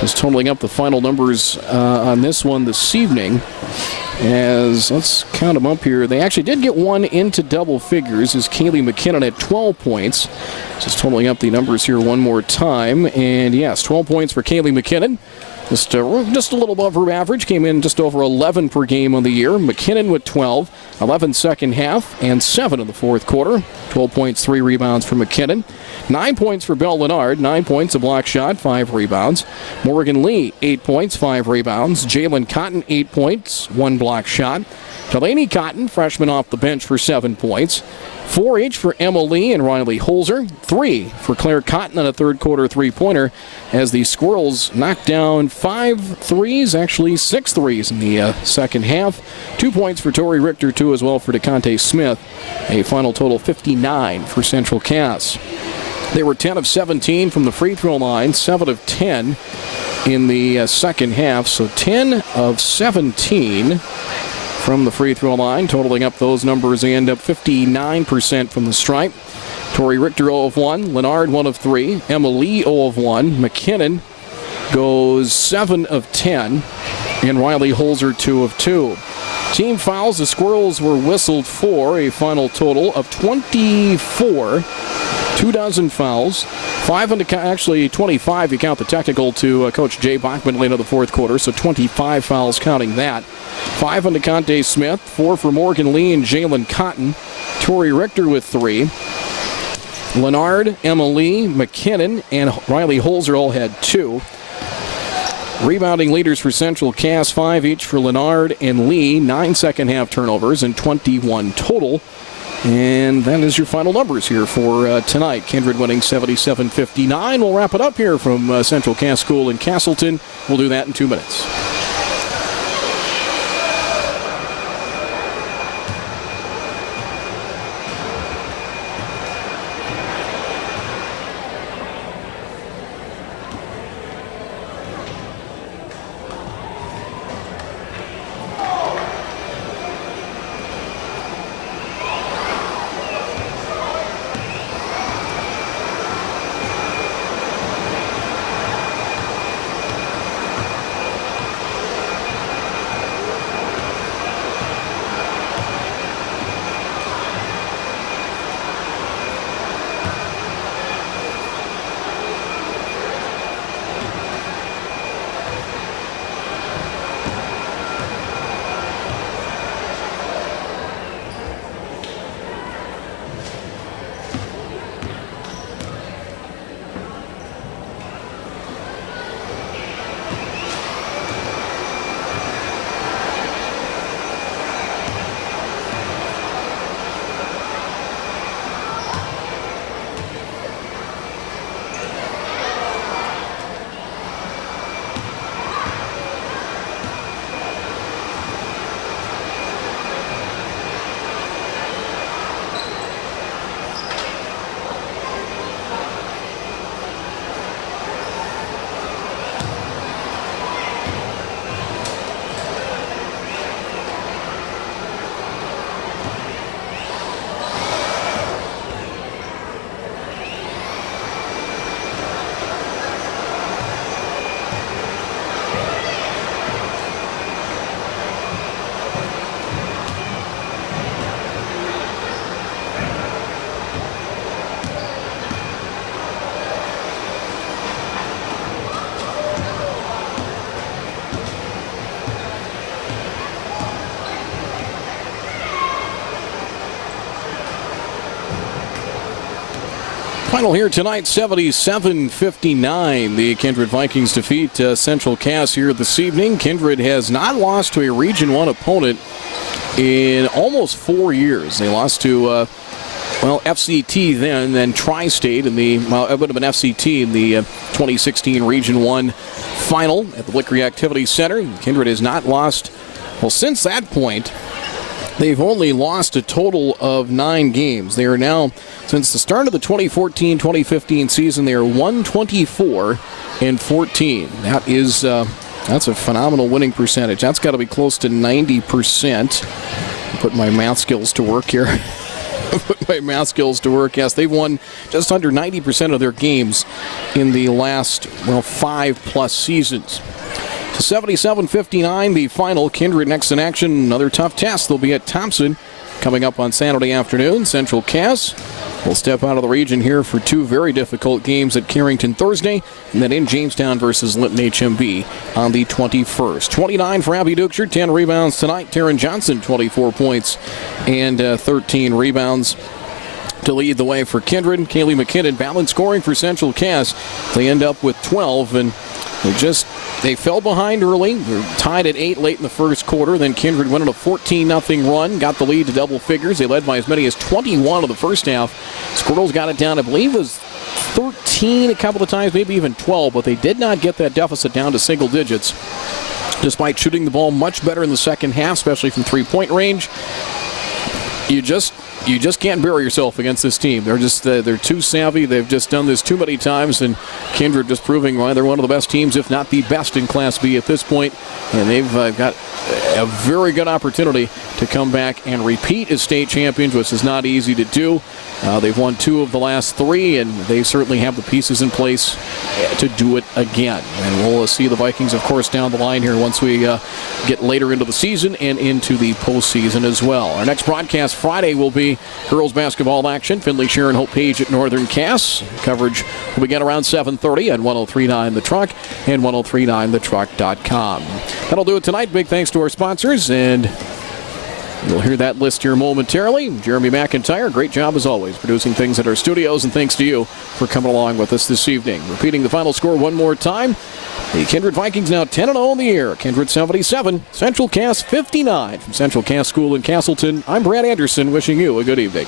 Just totaling up the final numbers on this one this evening. Let's count them up here. They actually did get one into double figures, as Kaylee McKinnon at 12 points. Just totaling up the numbers here one more time. And yes, 12 points for Kaylee McKinnon. Just a little above her average. Came in just over 11 per game on the year. McKinnon with 12, 11 second half, and 7 in the fourth quarter. 12 points, 3 rebounds for McKinnon. 9 points for Belle Lennard. 9 points, a block shot, 5 rebounds. Morgan Lee, 8 points, 5 rebounds. Jalen Cotton, 8 points, 1 block shot. Delaney Cotton, freshman off the bench for 7 points. 4 each for Emma Lee and Riley Holzer. 3 for Claire Cotton on a third quarter three-pointer as the Squirrels knocked down 5 threes, actually 6 threes in the second half. 2 points for Tori Richter, 2 as well for DeConte Smith. A final total 59 for Central Cass. They were 10 of 17 from the free throw line, 7 of 10 in the second half, so 10 of 17 from the free throw line. Totaling up those numbers, they end up 59% from the stripe. Tori Richter 0 of 1. Leonard 1 of 3. Emma Lee 0 of 1. McKinnon goes 7 of 10. And Riley Holzer 2 of 2. Team fouls, the Squirrels were whistled for a final total of 24. 2 dozen fouls. 5 on the actually 25 you count the technical to Coach Jay Bachman late in the fourth quarter, so 25 fouls counting that. 5 on DeConte Smith, 4 for Morgan Lee and Jalen Cotton. Tori Richter with 3. Leonard, Emma Lee, McKinnon, and Riley Holzer all had 2. Rebounding leaders for Central Cass, 5 each for Leonard and Lee, 9 second half turnovers and 21 total. And that is your final numbers here for tonight. Kindred winning 77-59. We'll wrap it up here from Central Cass School in Castleton. We'll do that in 2 minutes. Final here tonight, 77-59. The Kindred Vikings defeat Central Cass here this evening. Kindred has not lost to a Region 1 opponent in almost 4 years. They lost to, FCT then Tri-State in the, it would have been FCT in the 2016 Region 1 final at the Lickery Activity Center. Kindred has not lost, since that point. They've only lost a total of 9 games. They are now, since the start of the 2014-2015 season, they are 124-14. That is, that's a phenomenal winning percentage. That's got to be close to 90%. Put my math skills to work here. Yes, they've won just under 90% of their games in the last, 5+ seasons. So 77-59, the final. Kindred next in action. Another tough test. They'll be at Thompson coming up on Saturday afternoon. Central Cass will step out of the region here for 2 very difficult games at Carrington Thursday, and then in Jamestown versus Linton HMB on the 21st. 29 for Abby Dukeshire, 10 rebounds tonight. Taryn Johnson, 24 points and 13 rebounds. To lead the way for Kindred, Kaylee McKinnon balanced scoring for Central Cass. They end up with 12, and they fell behind early. They're tied at 8 late in the first quarter. Then Kindred went on a 14-0 run, got the lead to double figures. They led by as many as 21 in the first half. Squirrels got it down, I believe it was 13 a couple of times, maybe even 12, but they did not get that deficit down to single digits, despite shooting the ball much better in the second half, especially from three-point range. You just can't bury yourself against this team. They're just they're too savvy. They've just done this too many times, and Kindred just proving why they're one of the best teams, if not the best in Class B at this point. And they've got a very good opportunity to come back and repeat as state champions, which is not easy to do. They've won 2 of the last 3, and they certainly have the pieces in place to do it again. And we'll see the Vikings, of course, down the line here once we get later into the season and into the postseason as well. Our next broadcast Friday will be girls basketball action. Finley, Sharon, Hope Page at Northern Cass. Coverage will begin around 7:30 at 103.9 The Truck and 103.9thetruck.com. That'll do it tonight. Big thanks to our sponsors, and you'll hear that list here momentarily. Jeremy McIntyre, great job as always producing things at our studios, and thanks to you for coming along with us this evening. Repeating the final score one more time. The Kindred Vikings now 10-0 in the year. Kindred 77, Central Cass 59. From Central Cass School in Castleton, I'm Brad Anderson wishing you a good evening.